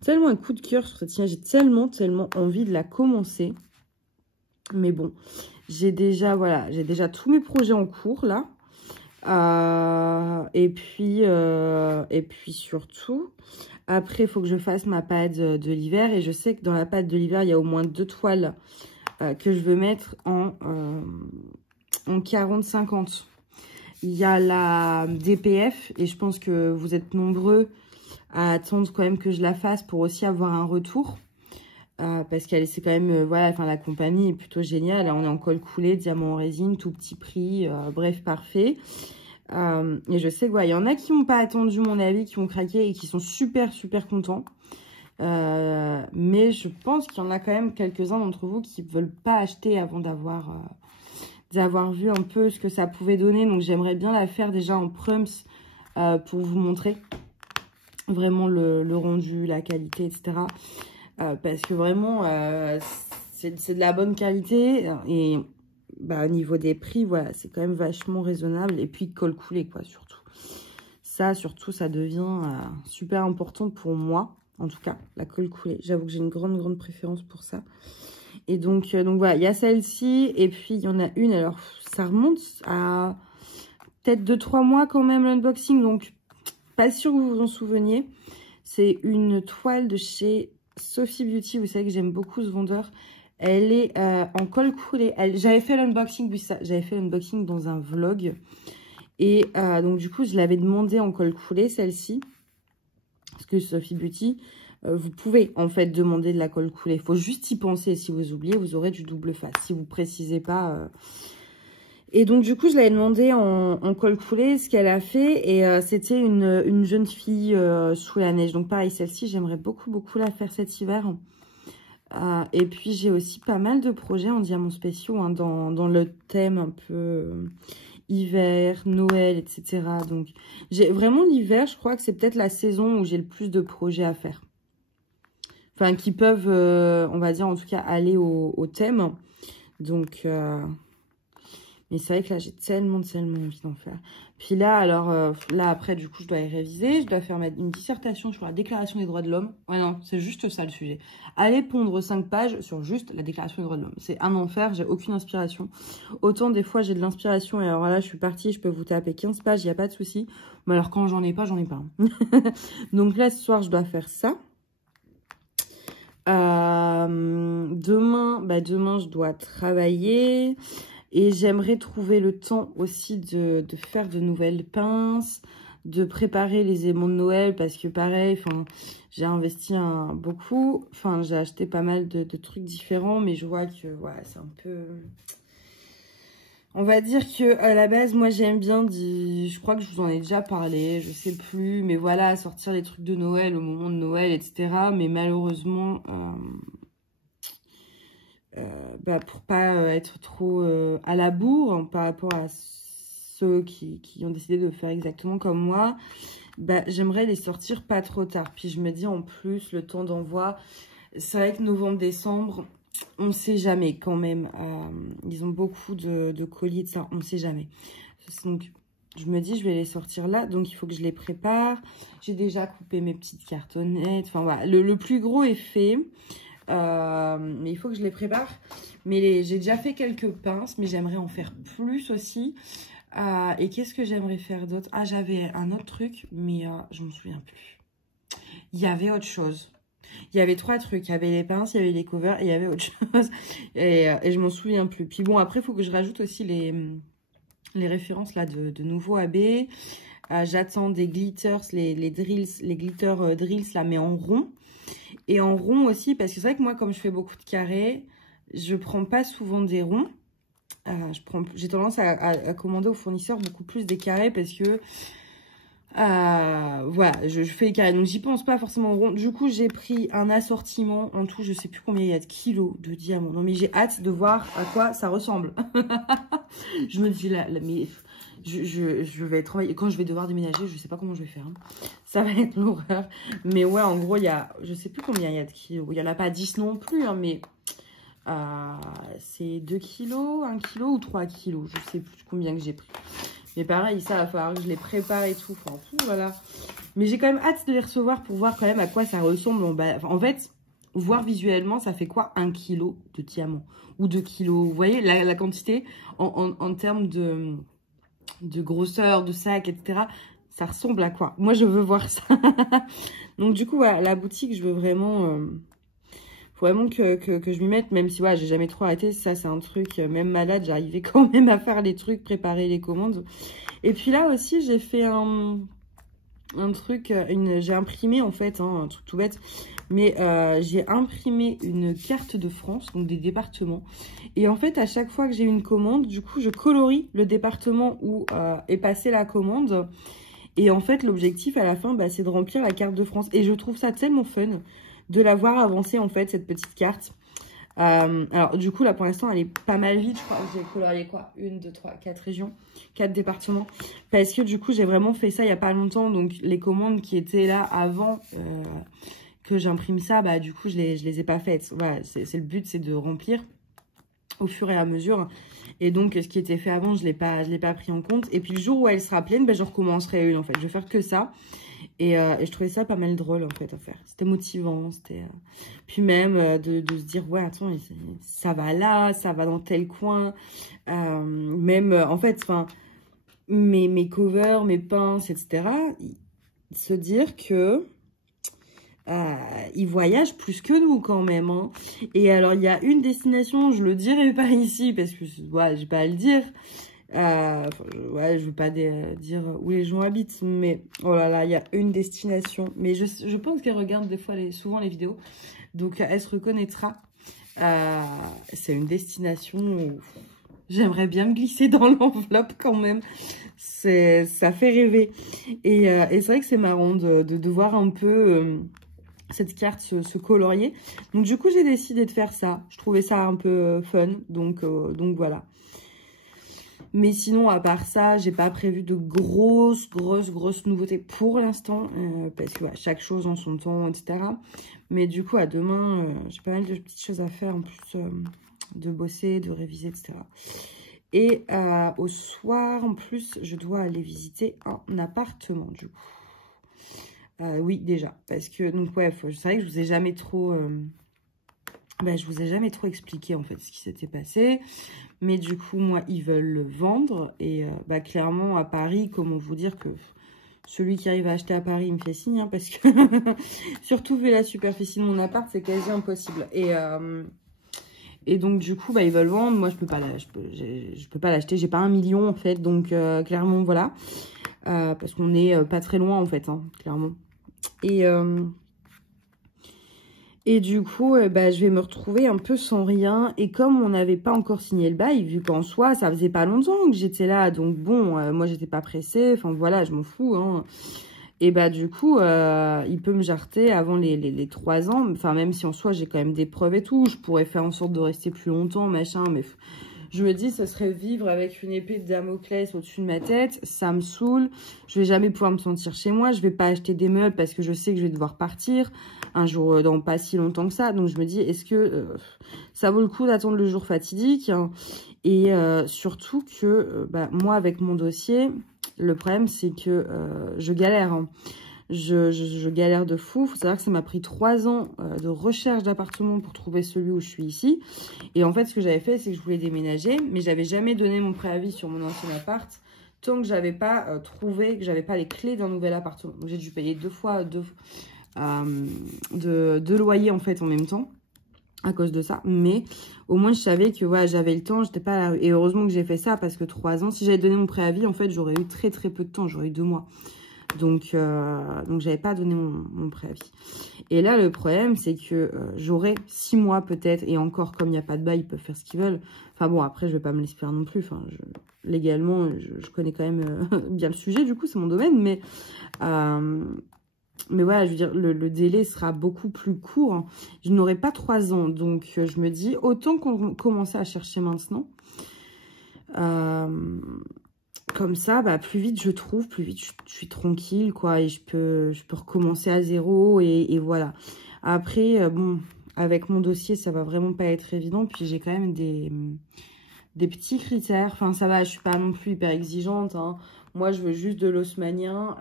tellement un coup de cœur sur cette tienne. J'ai tellement envie de la commencer. Mais bon, j'ai déjà tous mes projets en cours, là. Et puis surtout, après, il faut que je fasse ma pâte de l'hiver. Et je sais que dans la pâte de l'hiver, il y a au moins 2 toiles que je veux mettre en 40-50. Il y a la DPF et je pense que vous êtes nombreux à attendre quand même que je la fasse pour aussi avoir un retour. Parce qu'elle c'est quand même, voilà, enfin la compagnie est plutôt géniale. Là, on est en colle coulé, diamant en résine, tout petit prix, bref, parfait. Et je sais que ouais, y en a qui n'ont pas attendu mon avis, qui ont craqué et qui sont super contents. Mais je pense qu'il y en a quand même quelques-uns d'entre vous qui ne veulent pas acheter avant d'avoir vu un peu ce que ça pouvait donner. Donc j'aimerais bien la faire déjà en prums pour vous montrer vraiment le rendu, la qualité, etc. Parce que vraiment, c'est de la bonne qualité. Et bah, au niveau des prix, voilà, c'est quand même vachement raisonnable. Et puis colle coulé, quoi, surtout. Ça, ça devient super important pour moi. En tout cas, la colle coulée. J'avoue que j'ai une grande préférence pour ça. Et donc voilà, il y a celle-ci. Et puis, il y en a une. Alors, ça remonte à peut-être 2-3 mois quand même, l'unboxing. Donc, pas sûr que vous vous en souveniez. C'est une toile de chez Sophie Beauty. Vous savez que j'aime beaucoup ce vendeur. Elle est en col coulé. J'avais fait l'unboxing, oui, ça. J'avais fait l'unboxing dans un vlog. Et donc, du coup, je l'avais demandé en col coulé, celle-ci. Parce que Sophie Beauty... vous pouvez en fait demander de la colle coulée. Il faut juste y penser. Si vous oubliez, vous aurez du double face. Si vous précisez pas. Et donc du coup, je l'avais demandé en colle coulée ce qu'elle a fait. Et c'était une jeune fille sous la neige. Donc pareil, celle-ci, j'aimerais beaucoup la faire cet hiver. Et puis j'ai aussi pas mal de projets en diamants spéciaux hein, dans le thème un peu hiver, Noël, etc. Donc j'ai vraiment l'hiver, je crois que c'est peut-être la saison où j'ai le plus de projets à faire. Enfin, qui peuvent, on va dire, en tout cas, aller au thème. Donc, mais c'est vrai que là, j'ai tellement envie d'en faire. Puis là, alors, là, après, du coup, je dois y réviser. Je dois faire une dissertation sur la Déclaration des droits de l'homme. Ouais, non, c'est juste ça, le sujet. Aller pondre 5 pages sur juste la Déclaration des droits de l'homme. C'est un enfer, j'ai aucune inspiration. Autant, des fois, j'ai de l'inspiration. Et alors là, je suis partie, je peux vous taper 15 pages, il n'y a pas de souci. Mais alors, quand j'en ai pas, j'en ai pas. Donc là, ce soir, je dois faire ça. Demain, je dois travailler et j'aimerais trouver le temps aussi de faire de nouvelles pinces, de préparer les aimants de Noël parce que pareil, enfin, j'ai investi beaucoup, enfin, j'ai acheté pas mal de trucs différents, mais je vois que voilà, c'est un peu... On va dire que à la base, moi j'aime bien, je crois que je vous en ai déjà parlé, je sais plus, mais voilà, sortir les trucs de Noël au moment de Noël, etc. Mais malheureusement, pour pas être trop à la bourre hein, par rapport à ceux qui ont décidé de faire exactement comme moi, j'aimerais les sortir pas trop tard. Puis je me dis en plus, le temps d'envoi, c'est vrai que novembre-décembre... On ne sait jamais quand même. Ils ont beaucoup de colis de ça. On ne sait jamais. Donc, je me dis, je vais les sortir là. Donc, il faut que je les prépare. J'ai déjà coupé mes petites cartonnettes. Enfin, voilà. Le plus gros est fait. Mais il faut que je les prépare. Mais j'ai déjà fait quelques pinces. Mais j'aimerais en faire plus aussi. Et qu'est-ce que j'aimerais faire d'autre? Ah, j'avais un autre truc. Mais je ne me souviens plus. Il y avait autre chose. Il y avait 3 trucs, il y avait les pinces, il y avait les covers et il y avait autre chose. Et je m'en souviens plus. Puis bon, après, il faut que je rajoute aussi les références là de nouveaux AB. J'attends des glitters, les drills, les glitter drills là, mais en rond. Et en rond aussi, parce que c'est vrai que moi, comme je fais beaucoup de carrés, je prends pas souvent des ronds. J'ai tendance à commander aux fournisseurs beaucoup plus des carrés parce que... voilà, je fais les carrés, donc j'y pense pas forcément rond. Du coup, j'ai pris un assortiment en tout, je sais plus combien il y a de kilos de diamants. Non, mais j'ai hâte de voir à quoi ça ressemble. Je me dis là mais je vais travailler. Quand je vais devoir déménager, je sais pas comment je vais faire. Hein. Ça va être l'horreur. Mais ouais, en gros, il y a, je sais plus combien il y a de kilos. Il y en a pas 10 non plus, hein, mais c'est 2 kilos, 1 kilo ou 3 kilos. Je sais plus combien que j'ai pris. Mais pareil, ça, il va falloir que je les prépare et tout. Enfin, tout, voilà. Mais j'ai quand même hâte de les recevoir pour voir quand même à quoi ça ressemble. En fait, voir visuellement, ça fait quoi 1 kilo de diamants ou 2 kilos. Vous voyez, la quantité en termes de grosseur, de sac, etc. Ça ressemble à quoi? Moi, je veux voir ça. Donc, du coup, voilà, la boutique, je veux vraiment... faut vraiment que je m'y mette, même si voilà, j'ai jamais trop arrêté. Ça, c'est un truc, même malade, j'arrivais quand même à faire les trucs, préparer les commandes. Et puis là aussi, j'ai fait un truc, j'ai imprimé en fait, hein, un truc tout bête, mais j'ai imprimé une carte de France, donc des départements. Et en fait, à chaque fois que j'ai une commande, du coup, je colorie le département où est passée la commande. Et en fait, l'objectif à la fin, c'est de remplir la carte de France. Et je trouve ça tellement fun de la voir avancer, en fait, cette petite carte. Alors, du coup, là, pour l'instant, elle est pas mal vide. Je crois que j'ai colorié quoi? 1, 2, 3, 4 régions, 4 départements. Parce que, du coup, j'ai vraiment fait ça il n'y a pas longtemps. Donc, les commandes qui étaient là avant que j'imprime ça, du coup, je les ai pas faites. Voilà, c'est le but, c'est de remplir au fur et à mesure. Et donc, ce qui était fait avant, je l'ai pas pris en compte. Et puis, le jour où elle sera pleine, je recommencerai une, en fait. Je vais faire que ça. Et je trouvais ça pas mal drôle, en fait, à faire. C'était motivant, c'était... Puis même de se dire, ouais, attends, ça va là, ça va dans tel coin. Même, en fait, enfin, mes covers, mes pinces, etc. Se dire que... ils voyagent plus que nous quand même, hein. Et alors il y a une destination, je le dirai pas ici parce que ouais, j'ai pas à le dire, ouais, je veux pas dire où les gens habitent, mais oh là là, il y a une destination, mais je pense qu'elle regarde des fois souvent les vidéos, donc elle se reconnaîtra. C'est une destination où j'aimerais bien me glisser dans l'enveloppe quand même. Ça fait rêver. Et c'est vrai que c'est marrant de voir un peu cette carte se colorier. Donc du coup, j'ai décidé de faire ça. Je trouvais ça un peu fun. Donc voilà. Mais sinon, à part ça, j'ai pas prévu de grosses nouveautés pour l'instant. Parce que ouais, chaque chose en son temps, etc. Mais du coup, à demain, j'ai pas mal de petites choses à faire en plus de bosser, de réviser, etc. Et au soir, en plus, je dois aller visiter un appartement, du coup. Oui, déjà. Parce que, donc, ouais, c'est vrai que je vous ai jamais trop... je vous ai jamais trop expliqué, en fait, ce qui s'était passé. Mais du coup, moi, ils veulent le vendre. Et clairement, à Paris, comment vous dire que... Celui qui arrive à acheter à Paris, il me fait signe, hein, parce que... surtout, vu la superficie de mon appart, c'est quasi impossible. Et donc, du coup, ils veulent vendre. Moi, je peux pas l'acheter. J'ai pas 1 million, en fait. Donc, clairement, voilà. Parce qu'on est pas très loin, en fait, hein, clairement. Et du coup, je vais me retrouver un peu sans rien. Et comme on n'avait pas encore signé le bail, vu qu'en soi, ça faisait pas longtemps que j'étais là. Donc, bon, moi, j'étais pas pressée. Enfin, voilà, je m'en fous, hein. Et du coup, il peut me jarter avant les 3 ans. Enfin, même si en soi, j'ai quand même des preuves et tout. Je pourrais faire en sorte de rester plus longtemps, machin. Mais je me dis, ce serait vivre avec une épée de Damoclès au-dessus de ma tête. Ça me saoule. Je vais jamais pouvoir me sentir chez moi. Je vais pas acheter des meubles parce que je sais que je vais devoir partir un jour dans pas si longtemps que ça. Donc, je me dis, est-ce que ça vaut le coup d'attendre le jour fatidique, hein? Et surtout que, moi, avec mon dossier... Le problème, c'est que je galère, hein. Je galère de fou. Il faut savoir que ça m'a pris 3 ans de recherche d'appartement pour trouver celui où je suis ici. Et en fait, ce que j'avais fait, c'est que je voulais déménager, mais j'avais jamais donné mon préavis sur mon ancien appart tant que j'avais pas trouvé, que j'avais pas les clés d'un nouvel appartement. Donc, j'ai dû payer 2 fois deux loyers en fait en même temps. À cause de ça, mais au moins je savais que ouais, j'avais le temps, j'étais pas à la rue. Et heureusement que j'ai fait ça parce que 3 ans, si j'avais donné mon préavis, en fait, j'aurais eu très peu de temps, j'aurais eu 2 mois. Donc j'avais pas donné mon préavis. Et là, le problème, c'est que j'aurai 6 mois peut-être, et encore, comme il n'y a pas de bail, ils peuvent faire ce qu'ils veulent. Enfin bon, après, je vais pas me laisser faire non plus. Enfin, légalement, je connais quand même bien le sujet, du coup, c'est mon domaine, mais voilà, je veux dire, le délai sera beaucoup plus court, hein. Je n'aurai pas 3 ans. Donc, je me dis, autant qu'on commence à chercher maintenant. Comme ça, plus vite je trouve, plus vite je suis tranquille, quoi. Et je peux recommencer à zéro. Et voilà. Après, bon, avec mon dossier, ça va vraiment pas être évident. Puis, j'ai quand même des petits critères. Enfin, ça va, je suis pas non plus hyper exigeante, hein. Moi, je veux juste de l'haussmannien,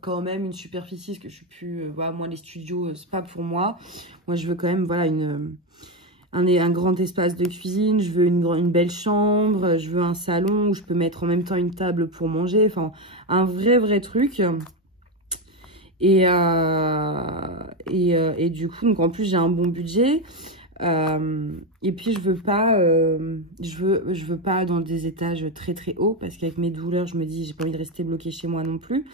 quand même une superficie, parce que je suis plus... voilà, moi, les studios, c'est pas pour moi. Moi, je veux quand même, voilà, un grand espace de cuisine. Je veux une belle chambre. Je veux un salon où je peux mettre en même temps une table pour manger. Enfin, un vrai truc. Et du coup, donc en plus, j'ai un bon budget. Et puis je veux pas dans des étages très hauts parce qu'avec mes douleurs je me dis j'ai pas envie de rester bloquée chez moi non plus.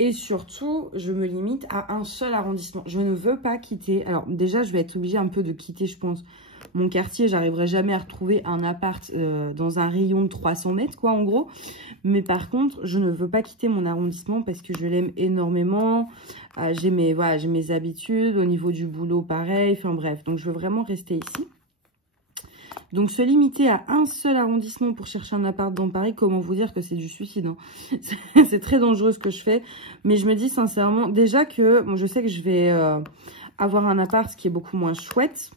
Et surtout je me limite à un seul arrondissement. Je ne veux pas quitter, alors déjà je vais être obligée un peu de quitter, je pense, mon quartier. J'arriverai jamais à retrouver un appart dans un rayon de 300 mètres, quoi, en gros. Mais par contre, je ne veux pas quitter mon arrondissement parce que je l'aime énormément. J'ai mes habitudes. Au niveau du boulot, pareil. Enfin bref, donc je veux vraiment rester ici. Donc se limiter à un seul arrondissement pour chercher un appart dans Paris, comment vous dire que c'est du suicide, hein. C'est très dangereux ce que je fais. Mais je me dis sincèrement, déjà que bon, je sais que je vais avoir un appart qui est beaucoup moins chouette.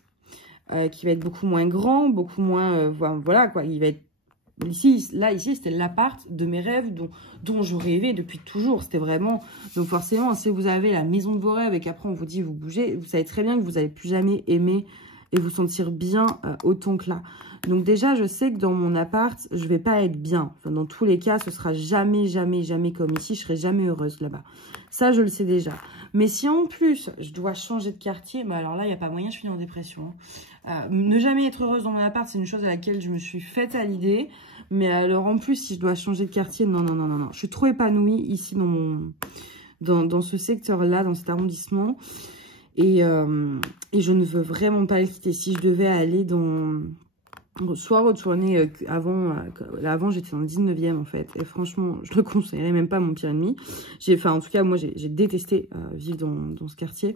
Qui va être beaucoup moins grand, beaucoup moins... voilà, quoi. Il va être ici, c'était l'appart de mes rêves dont je rêvais depuis toujours. C'était vraiment... Donc forcément, si vous avez la maison de vos rêves et qu'après on vous dit vous bougez, vous savez très bien que vous n'allez plus jamais aimer et vous sentir bien autant que là. Donc déjà, je sais que dans mon appart, je vais pas être bien. Enfin, dans tous les cas, ce sera jamais, jamais, jamais comme ici. Je serai jamais heureuse là-bas. Ça, je le sais déjà. Mais si en plus, je dois changer de quartier, bah alors là, il n'y a pas moyen, je suis en dépression. Ne jamais être heureuse dans mon appart, c'est une chose à laquelle je me suis faite à l'idée. Mais alors en plus, si je dois changer de quartier, non, non, non, non, non. Je suis trop épanouie ici dans ce secteur-là, dans cet arrondissement. Et je ne veux vraiment pas le quitter. Si je devais aller soit retourner avant j'étais dans le 19e en fait, et franchement je le conseillerais même pas à mon pire ennemi. En tout cas moi j'ai détesté vivre dans ce quartier.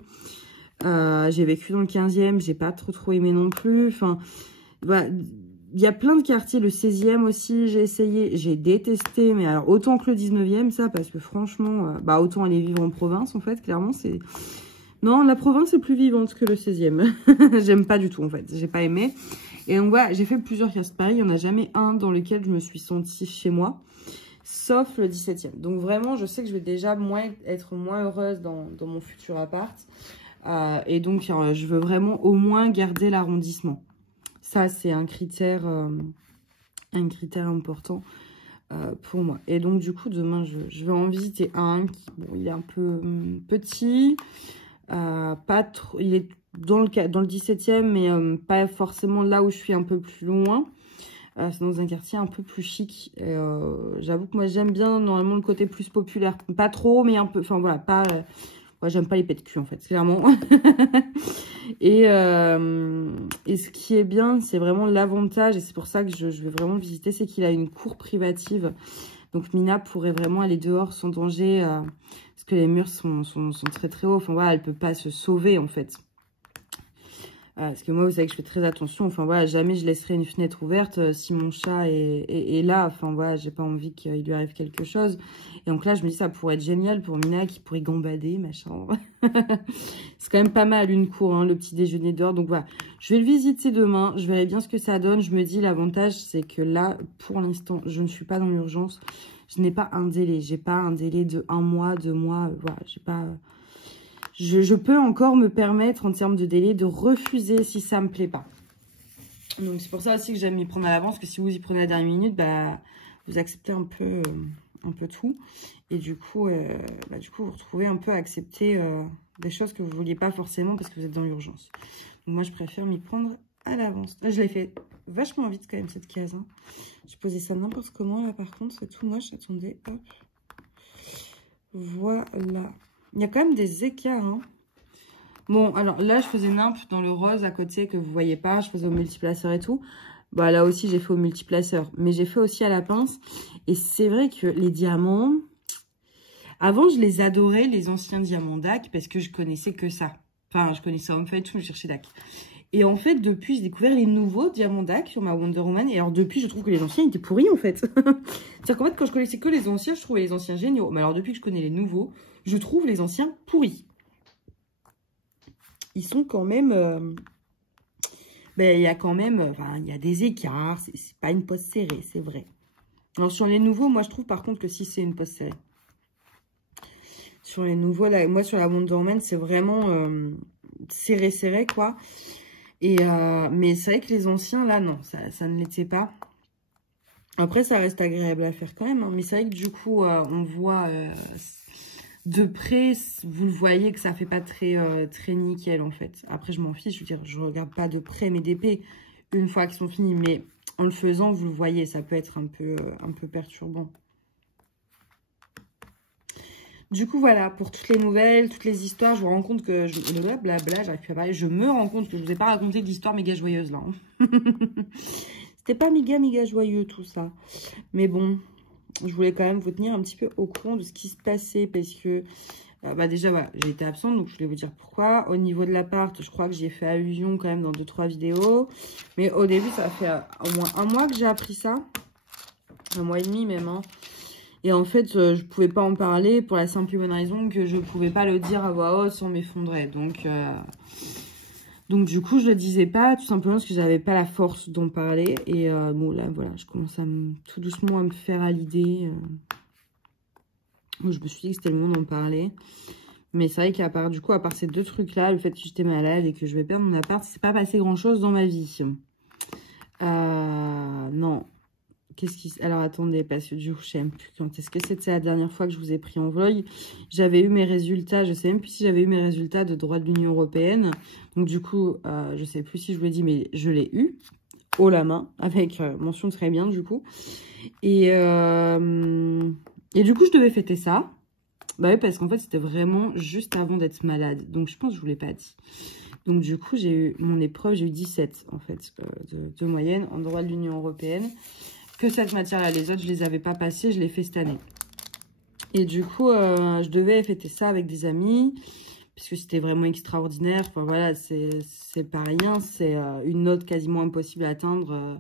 J'ai vécu dans le 15e, j'ai pas trop aimé non plus. Enfin voilà, il y a plein de quartiers, le 16e aussi j'ai essayé, j'ai détesté, mais alors autant que le 19e ça, parce que franchement autant aller vivre en province en fait, clairement c'est... Non, la province est plus vivante que le 16e. J'aime pas du tout, en fait. J'ai pas aimé. Et donc, voilà, j'ai fait plusieurs quartiers pareil. Il n'y en a jamais un dans lequel je me suis sentie chez moi. Sauf le 17e. Donc, vraiment, je sais que je vais déjà être moins heureuse dans mon futur appart. Et donc, je veux vraiment au moins garder l'arrondissement. Ça, c'est un critère important pour moi. Et donc, du coup, demain, je vais en visiter un qui, bon, il est un peu petit. Pas trop, il est dans le 17e, mais pas forcément là où je suis un peu plus loin. C'est dans un quartier un peu plus chic. J'avoue que moi j'aime bien normalement le côté plus populaire. Pas trop, mais un peu. Enfin voilà, pas. Ouais, j'aime pas les pets de cul en fait, clairement. Et ce qui est bien, c'est vraiment l'avantage, et c'est pour ça que je vais vraiment le visiter, c'est qu'il a une cour privative. Donc Mina pourrait vraiment aller dehors sans danger, parce que les murs sont très hauts. Enfin voilà, elle peut pas se sauver en fait. Parce que moi, vous savez que je fais très attention. Enfin voilà, jamais je laisserai une fenêtre ouverte si mon chat est là. Enfin voilà, j'ai pas envie qu'il lui arrive quelque chose. Et donc là, je me dis ça pourrait être génial pour Mina qui pourrait gambader, machin. C'est quand même pas mal une cour, hein, le petit déjeuner dehors. Donc voilà, je vais le visiter demain. Je verrai bien ce que ça donne. Je me dis l'avantage, c'est que là, pour l'instant, je ne suis pas dans l'urgence. Je n'ai pas un délai. J'ai pas un délai de 1 mois, 2 mois. Voilà, j'ai pas... Je peux encore me permettre, en termes de délai, de refuser si ça me plaît pas. Donc, c'est pour ça aussi que j'aime m'y prendre à l'avance, que si vous y prenez à la dernière minute, vous acceptez un peu tout. Et du coup, vous retrouvez un peu à accepter des choses que vous ne vouliez pas forcément parce que vous êtes dans l'urgence. Donc, moi, je préfère m'y prendre à l'avance. Là, je l'ai fait vachement vite quand même, cette case. Hein. J'ai posé ça n'importe comment, là, par contre. C'est tout moche. Attendez, hop. Voilà. Il y a quand même des écarts. Hein. Bon, alors là, je faisais nimp dans le rose à côté que vous voyez pas. Je faisais au multiplaceur et tout. Bah là aussi, j'ai fait au multiplaceur. Mais j'ai fait aussi à la pince. Et c'est vrai que les diamants... Avant, je les adorais, les anciens diamants DAC, parce que je connaissais que ça. Enfin, je connaissais Home Fait, tout, je cherchais DAC. Et en fait, depuis, j'ai découvert les nouveaux diamants DAC sur ma Wonder Woman. Et alors, depuis, je trouve que les anciens étaient pourris, en fait. C'est-à-dire qu'en fait, quand je connaissais que les anciens, je trouvais les anciens géniaux. Mais alors, depuis que je connais les nouveaux, je trouve les anciens pourris. Ils sont quand même... il y a quand même... il y a des écarts. C'est pas une pose serrée, c'est vrai. Alors, sur les nouveaux, moi, je trouve par contre que si c'est une pose serrée. Sur les nouveaux, là, moi, sur la Wonder Woman, c'est vraiment serré, quoi. Et, mais c'est vrai que les anciens, là, non, ça ne l'était pas. Après, ça reste agréable à faire quand même. Hein, mais c'est vrai que du coup, on voit de près, vous le voyez que ça fait pas très nickel, en fait. Après, je m'en fiche, je veux dire, je regarde pas de près mes DP une fois qu'ils sont finis. Mais en le faisant, vous le voyez, ça peut être un peu perturbant. Du coup, voilà, pour toutes les nouvelles, toutes les histoires, je me rends compte que... Blablabla, j'arrive plus à parler. Je me rends compte que je ne vous ai pas raconté d'histoire méga joyeuse, là. Hein. C'était pas méga joyeux, tout ça. Mais bon, je voulais quand même vous tenir un petit peu au courant de ce qui se passait. Parce que, déjà, voilà, j'ai été absente, donc je voulais vous dire pourquoi. Au niveau de l'appart, je crois que j'y ai fait allusion quand même dans 2-3 vidéos. Mais au début, ça fait au moins 1 mois que j'ai appris ça. 1 mois et demi, même, hein. Et en fait, je ne pouvais pas en parler pour la simple et bonne raison que je ne pouvais pas le dire à voix haute sans m'effondrer. Donc Donc du coup, je le disais pas, tout simplement parce que j'avais pas la force d'en parler. Et bon, là, voilà, je commence à tout doucement à me faire à l'idée. Je me suis dit que c'était le moment d'en parler. Mais c'est vrai qu'à part, du coup, à part ces deux trucs-là, le fait que j'étais malade et que je vais perdre mon appart, c'est pas passé grand-chose dans ma vie. Non. Alors, attendez, parce que du coup, je sais même plus quand est-ce que c'était la dernière fois que je vous ai pris en vlog. J'avais eu mes résultats, je sais même plus si j'avais eu mes résultats de droit de l'Union européenne. Donc, du coup, je sais plus si je vous l'ai dit, mais je l'ai eu haut la main, avec mention très bien, du coup. Et du coup, je devais fêter ça. Bah oui, parce qu'en fait, c'était vraiment juste avant d'être malade. Donc, je pense que je vous l'ai pas dit. Donc, du coup, j'ai eu mon épreuve, j'ai eu 17, en fait, de moyenne en droit de l'Union européenne. Que cette matière-là, les autres, je les avais pas passées, je l'ai fait cette année. Et du coup, je devais fêter ça avec des amis, puisque c'était vraiment extraordinaire. Enfin, voilà, c'est pas rien. C'est une note quasiment impossible à atteindre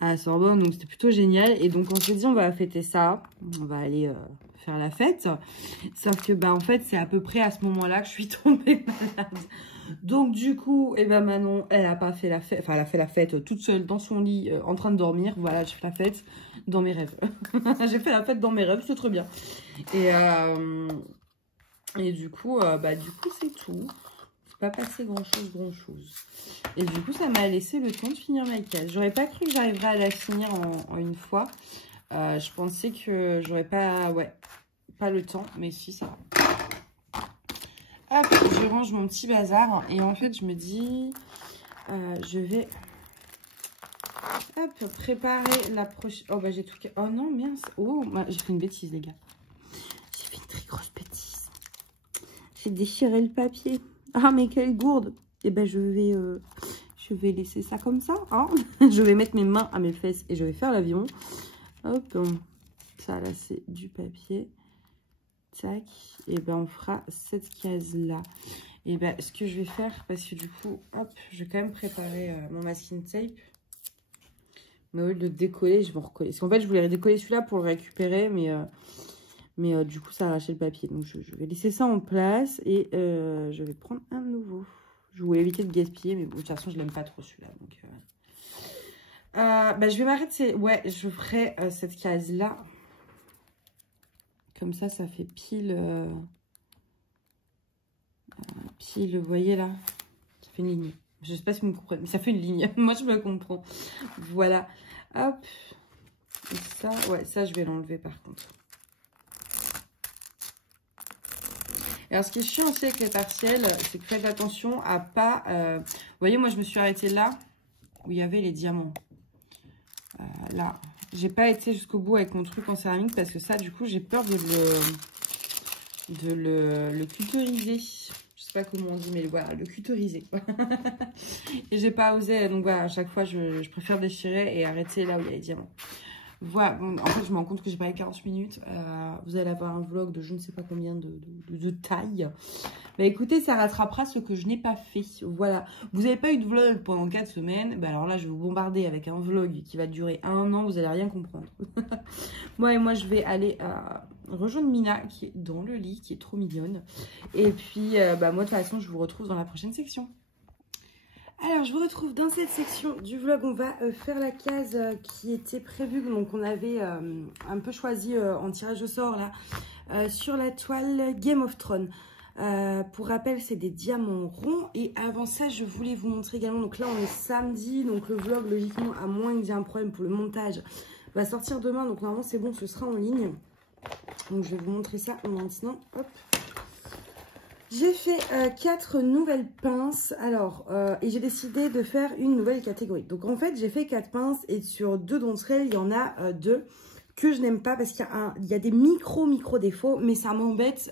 à la Sorbonne. Donc, c'était plutôt génial. Et donc, on s'est dit, on va fêter ça. On va aller faire la fête. Sauf que, bah, en fait, c'est à peu près à ce moment-là que je suis tombée malade. Donc, du coup, eh ben, Manon, elle a pas fait la fête. Enfin, elle a fait la fête toute seule dans son lit, en train de dormir. Voilà, j'ai fait la fête dans mes rêves. J'ai fait la fête dans mes rêves, c'est trop bien. Et du coup, c'est tout. C'est pas passé grand-chose. Et du coup, ça m'a laissé le temps de finir ma case. J'aurais pas cru que j'arriverais à la finir en une fois. Je pensais que j'aurais pas... Ouais, pas le temps, mais si, ça va. Hop, je range mon petit bazar. Et en fait, je me dis... je vais... Hop, préparer la prochaine... Oh, bah, j'ai tout... Oh, non, mince. Oh, bah, j'ai fait une bêtise, les gars. J'ai fait une très grosse bêtise. J'ai déchiré le papier. Ah, mais quelle gourde. Eh ben, je vais laisser ça comme ça. Hein. Je vais mettre mes mains à mes fesses et je vais faire l'avion. Hop. Ça, là, c'est du papier. Tac. Et ben, on fera cette case-là. Et ben, ce que je vais faire, parce que du coup, hop, je vais quand même préparer mon masking tape. Mais au lieu de le décoller, je vais recoller. Parce qu'en fait, je voulais décoller celui-là pour le récupérer, mais du coup, ça a arraché le papier. Donc, je vais laisser ça en place et je vais prendre un nouveau. Je voulais éviter de gaspiller, mais bon, de toute façon, je l'aime pas trop celui-là. Donc, je vais m'arrêter. Ouais, je ferai cette case-là. Comme ça fait pile... pile, vous voyez là? Ça fait une ligne. Je sais pas si vous me comprenez, mais ça fait une ligne. Moi, je me comprends. Voilà. Hop. Et ça, ouais, ça, je vais l'enlever par contre. Alors, ce qui est chiant aussi avec les partiels, c'est que faites attention à pas... Vous voyez, moi, je me suis arrêtée là, où il y avait les diamants. Là. J'ai pas été jusqu'au bout avec mon truc en céramique, parce que ça, du coup, j'ai peur de le cuteriser. Je sais pas comment on dit, mais voilà, le cuteriser. Et j'ai pas osé, donc voilà, à chaque fois, je préfère déchirer et arrêter là où il y a les diamants. Voilà, bon, en fait, je me rends compte que j'ai pas eu 40 minutes. Vous allez avoir un vlog de je ne sais pas combien de taille. Bah écoutez, ça rattrapera ce que je n'ai pas fait. Voilà. Vous n'avez pas eu de vlog pendant 4 semaines. Bah alors là, je vais vous bombarder avec un vlog qui va durer 1 an. Vous allez rien comprendre. Moi, moi, je vais aller rejoindre Mina qui est dans le lit, qui est trop mignonne. Et puis, moi, de toute façon, je vous retrouve dans la prochaine section. Alors, je vous retrouve dans cette section du vlog. On va faire la case qui était prévue. Donc, on avait un peu choisi en tirage au sort là sur la toile Game of Thrones. Pour rappel, c'est des diamants ronds. Et avant ça, je voulais vous montrer également. Donc là, on est samedi. Donc, le vlog, logiquement, à moins qu'il y ait un problème pour le montage, va sortir demain. Donc, normalement, c'est bon, ce sera en ligne. Donc, je vais vous montrer ça maintenant. Hop. J'ai fait 4 nouvelles pinces, alors, et j'ai décidé de faire une nouvelle catégorie. Donc, en fait, j'ai fait 4 pinces et sur 2 d'entre elles, il y en a 2 que je n'aime pas parce qu'il y a des micro défauts, mais ça m'embête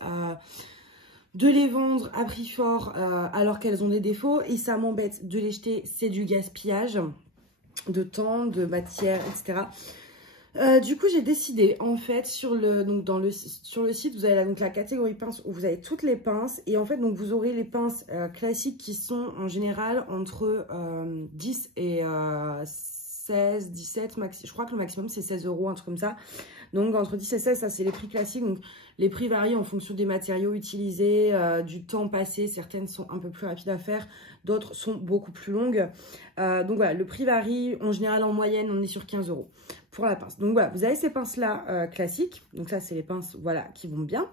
de les vendre à prix fort alors qu'elles ont des défauts et ça m'embête de les jeter, c'est du gaspillage de temps, de matière, etc. Du coup, j'ai décidé, en fait, sur le site, vous avez donc la catégorie pinces où vous avez toutes les pinces. Et en fait, donc vous aurez les pinces classiques qui sont en général entre 10 et 16, 17, je crois que le maximum c'est 16 €, un truc comme ça. Donc entre 10 et 16, ça c'est les prix classiques. Donc les prix varient en fonction des matériaux utilisés, du temps passé. Certaines sont un peu plus rapides à faire, d'autres sont beaucoup plus longues. Donc voilà, le prix varie. En général, en moyenne, on est sur 15 € pour la pince. Donc voilà, vous avez ces pinces-là classiques. Donc ça, c'est les pinces voilà, qui vont bien.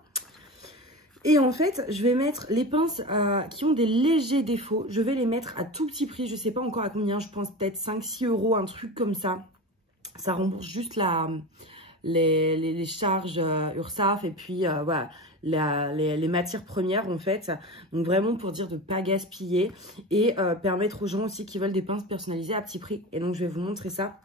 Et en fait, je vais mettre les pinces qui ont des légers défauts. Je vais les mettre à tout petit prix. Je ne sais pas encore à combien. Je pense peut-être 5-6 €, un truc comme ça. Ça rembourse juste les charges URSSAF et puis voilà, les matières premières en fait. Donc vraiment pour dire de ne pas gaspiller et permettre aux gens aussi qui veulent des pinces personnalisées à petit prix. Et donc je vais vous montrer ça.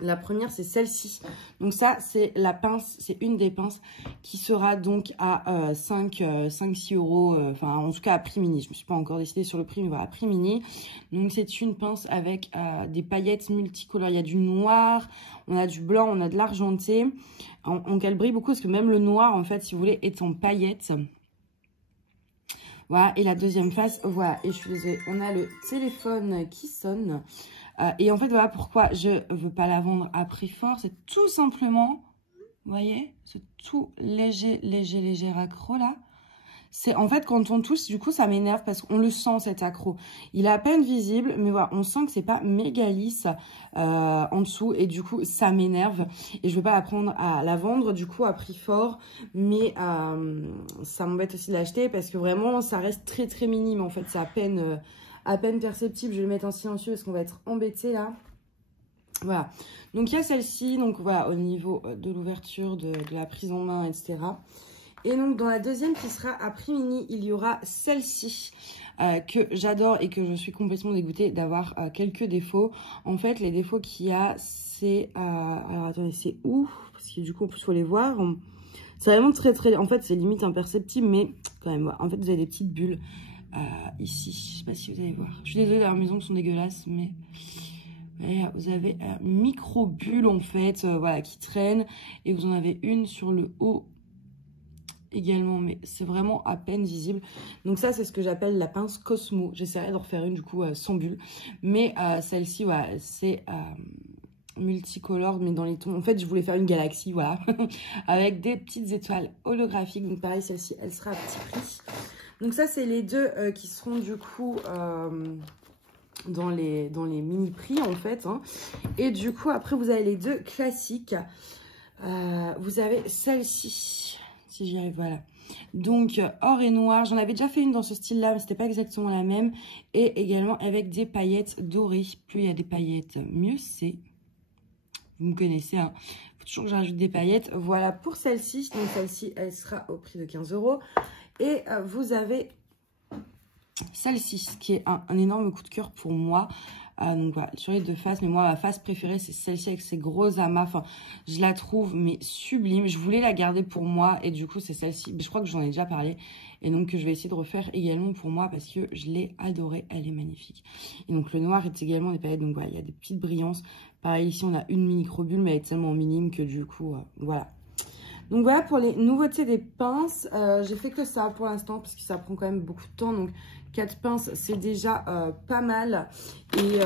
La première, c'est celle-ci. Donc ça, c'est la pince, c'est une des pinces qui sera donc à 5-6 €, enfin en tout cas à prix mini. Je ne me suis pas encore décidée sur le prix, mais voilà, à prix mini. Donc c'est une pince avec des paillettes multicolores. Il y a du noir, on a du blanc, on a de l'argenté. Elle brille beaucoup parce que même le noir, en fait, si vous voulez, est en paillettes. Voilà, et la deuxième face, voilà, et je suis désolée, on a le téléphone qui sonne. Et en fait, voilà pourquoi je veux pas la vendre à prix fort. C'est tout simplement, vous voyez, ce tout léger accro là. C'est en fait quand on touche, du coup, ça m'énerve parce qu'on le sent cet accro. Il est à peine visible, mais voilà, on sent que c'est pas méga lisse en dessous et du coup, ça m'énerve. Et je veux pas la prendre à la vendre du coup à prix fort, mais ça m'embête aussi de l'acheter parce que vraiment, ça reste très minime. En fait, c'est à peine perceptible. Je vais le mettre en silencieux parce qu'on va être embêté là. Voilà. Donc, il y a celle-ci. Donc, voilà, au niveau de l'ouverture, de la prise en main, etc. Et donc, dans la deuxième qui sera à prix mini, il y aura celle-ci que j'adore et que je suis complètement dégoûtée d'avoir quelques défauts. En fait, les défauts qu'il y a, c'est... alors, attendez, c'est où? Parce que du coup, en plus, il faut les voir. C'est vraiment très... En fait, c'est limite imperceptible, mais quand même, en fait, vous avez des petites bulles. Ici, je sais pas si vous allez voir. Je suis désolée d'avoir mes ongles sont dégueulasses, mais vous avez une micro bulle en fait, voilà, qui traîne et vous en avez une sur le haut également, mais c'est vraiment à peine visible. Donc ça, c'est ce que j'appelle la pince Cosmo. J'essaierai d'en refaire une du coup sans bulle, mais celle-ci, voilà, c'est multicolore, mais dans les tons. En fait, je voulais faire une galaxie, voilà, avec des petites étoiles holographiques. Donc pareil, celle-ci, elle sera à petit prix. Donc ça, c'est les deux qui seront du coup dans les mini prix en fait. Hein. Et du coup, après, vous avez les deux classiques. Vous avez celle-ci, si j'y arrive, voilà. Donc, or et noir. J'en avais déjà fait une dans ce style-là, mais c'était pas exactement la même. Et également avec des paillettes dorées. Plus il y a des paillettes, mieux c'est. Vous me connaissez, hein. Faut toujours que j'ajoute des paillettes. Voilà pour celle-ci. Donc, celle-ci, elle sera au prix de 15 €. Et vous avez celle-ci, qui est un énorme coup de cœur pour moi. Donc voilà, sur les deux faces. Mais moi, ma face préférée, c'est celle-ci avec ses gros amas. Enfin, je la trouve, mais sublime. Je voulais la garder pour moi. Et du coup, c'est celle-ci. Je crois que j'en ai déjà parlé. Et donc, je vais essayer de refaire également pour moi parce que je l'ai adorée. Elle est magnifique. Et donc, le noir est également des paillettes. Donc voilà, il y a des petites brillances. Pareil, ici, on a une micro-bulle, mais elle est tellement minime que du coup, voilà. Donc voilà pour les nouveautés des pinces. J'ai fait que ça pour l'instant parce que ça prend quand même beaucoup de temps. Donc 4 pinces, c'est déjà pas mal. Et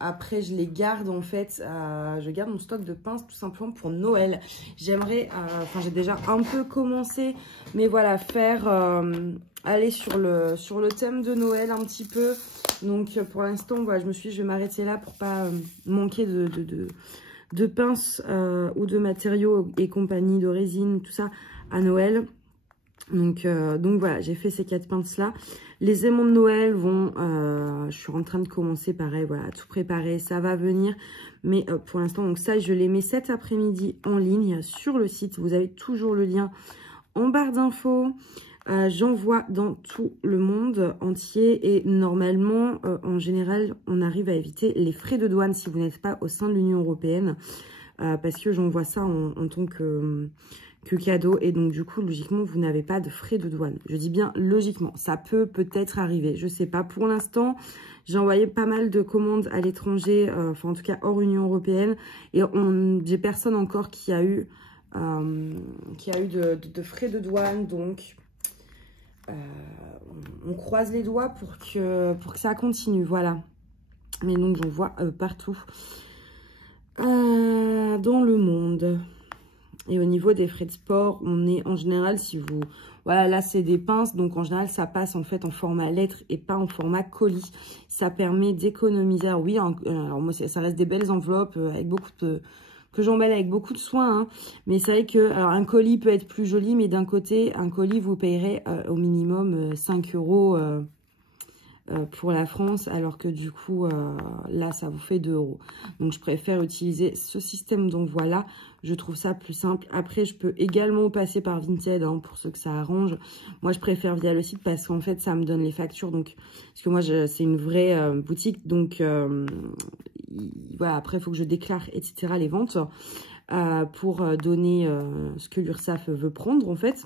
après, je les garde en fait. Je garde mon stock de pinces tout simplement pour Noël. J'aimerais, enfin j'ai déjà un peu commencé, mais voilà, faire aller sur le thème de Noël un petit peu. Donc pour l'instant, voilà, je me suis dit, je vais m'arrêter là pour pas manquer de pinces ou de matériaux et compagnie, de résine, tout ça à Noël. Donc voilà, j'ai fait ces 4 pinces là. Les aimants de Noël vont, je suis en train de commencer pareil, voilà, tout préparer, ça va venir. Mais pour l'instant, donc ça, je les mets cet après-midi en ligne sur le site. Vous avez toujours le lien en barre d'infos. J'envoie dans tout le monde entier et normalement, en général, on arrive à éviter les frais de douane si vous n'êtes pas au sein de l'Union européenne parce que j'envoie ça en tant que cadeau et donc du coup, logiquement, vous n'avez pas de frais de douane. Je dis bien logiquement, ça peut peut-être arriver, je sais pas. Pour l'instant, j'ai envoyé pas mal de commandes à l'étranger, enfin en tout cas hors Union européenne et j'ai personne encore qui a eu de frais de douane, donc... on croise les doigts pour que ça continue, voilà. Mais donc, j'en vois partout dans le monde. Et au niveau des frais de sport, on est en général, si vous... Voilà, là, c'est des pinces. Donc, en général, ça passe en fait en format lettre et pas en format colis. Ça permet d'économiser. Alors, oui, alors moi, ça reste des belles enveloppes avec beaucoup de... que j'embelle avec beaucoup de soin. Hein. Mais c'est vrai que alors un colis peut être plus joli. Mais d'un côté, un colis, vous payerez au minimum 5 € pour la France, alors que du coup, là, ça vous fait 2 €. Donc, je préfère utiliser ce système d'envoi-là. Je trouve ça plus simple. Après, je peux également passer par Vinted, hein, pour ceux que ça arrange. Moi, je préfère via le site parce qu'en fait, ça me donne les factures. Donc, parce que moi, c'est une vraie boutique. Donc, voilà, après, il faut que je déclare, etc., les ventes pour donner ce que l'URSSAF veut prendre, en fait.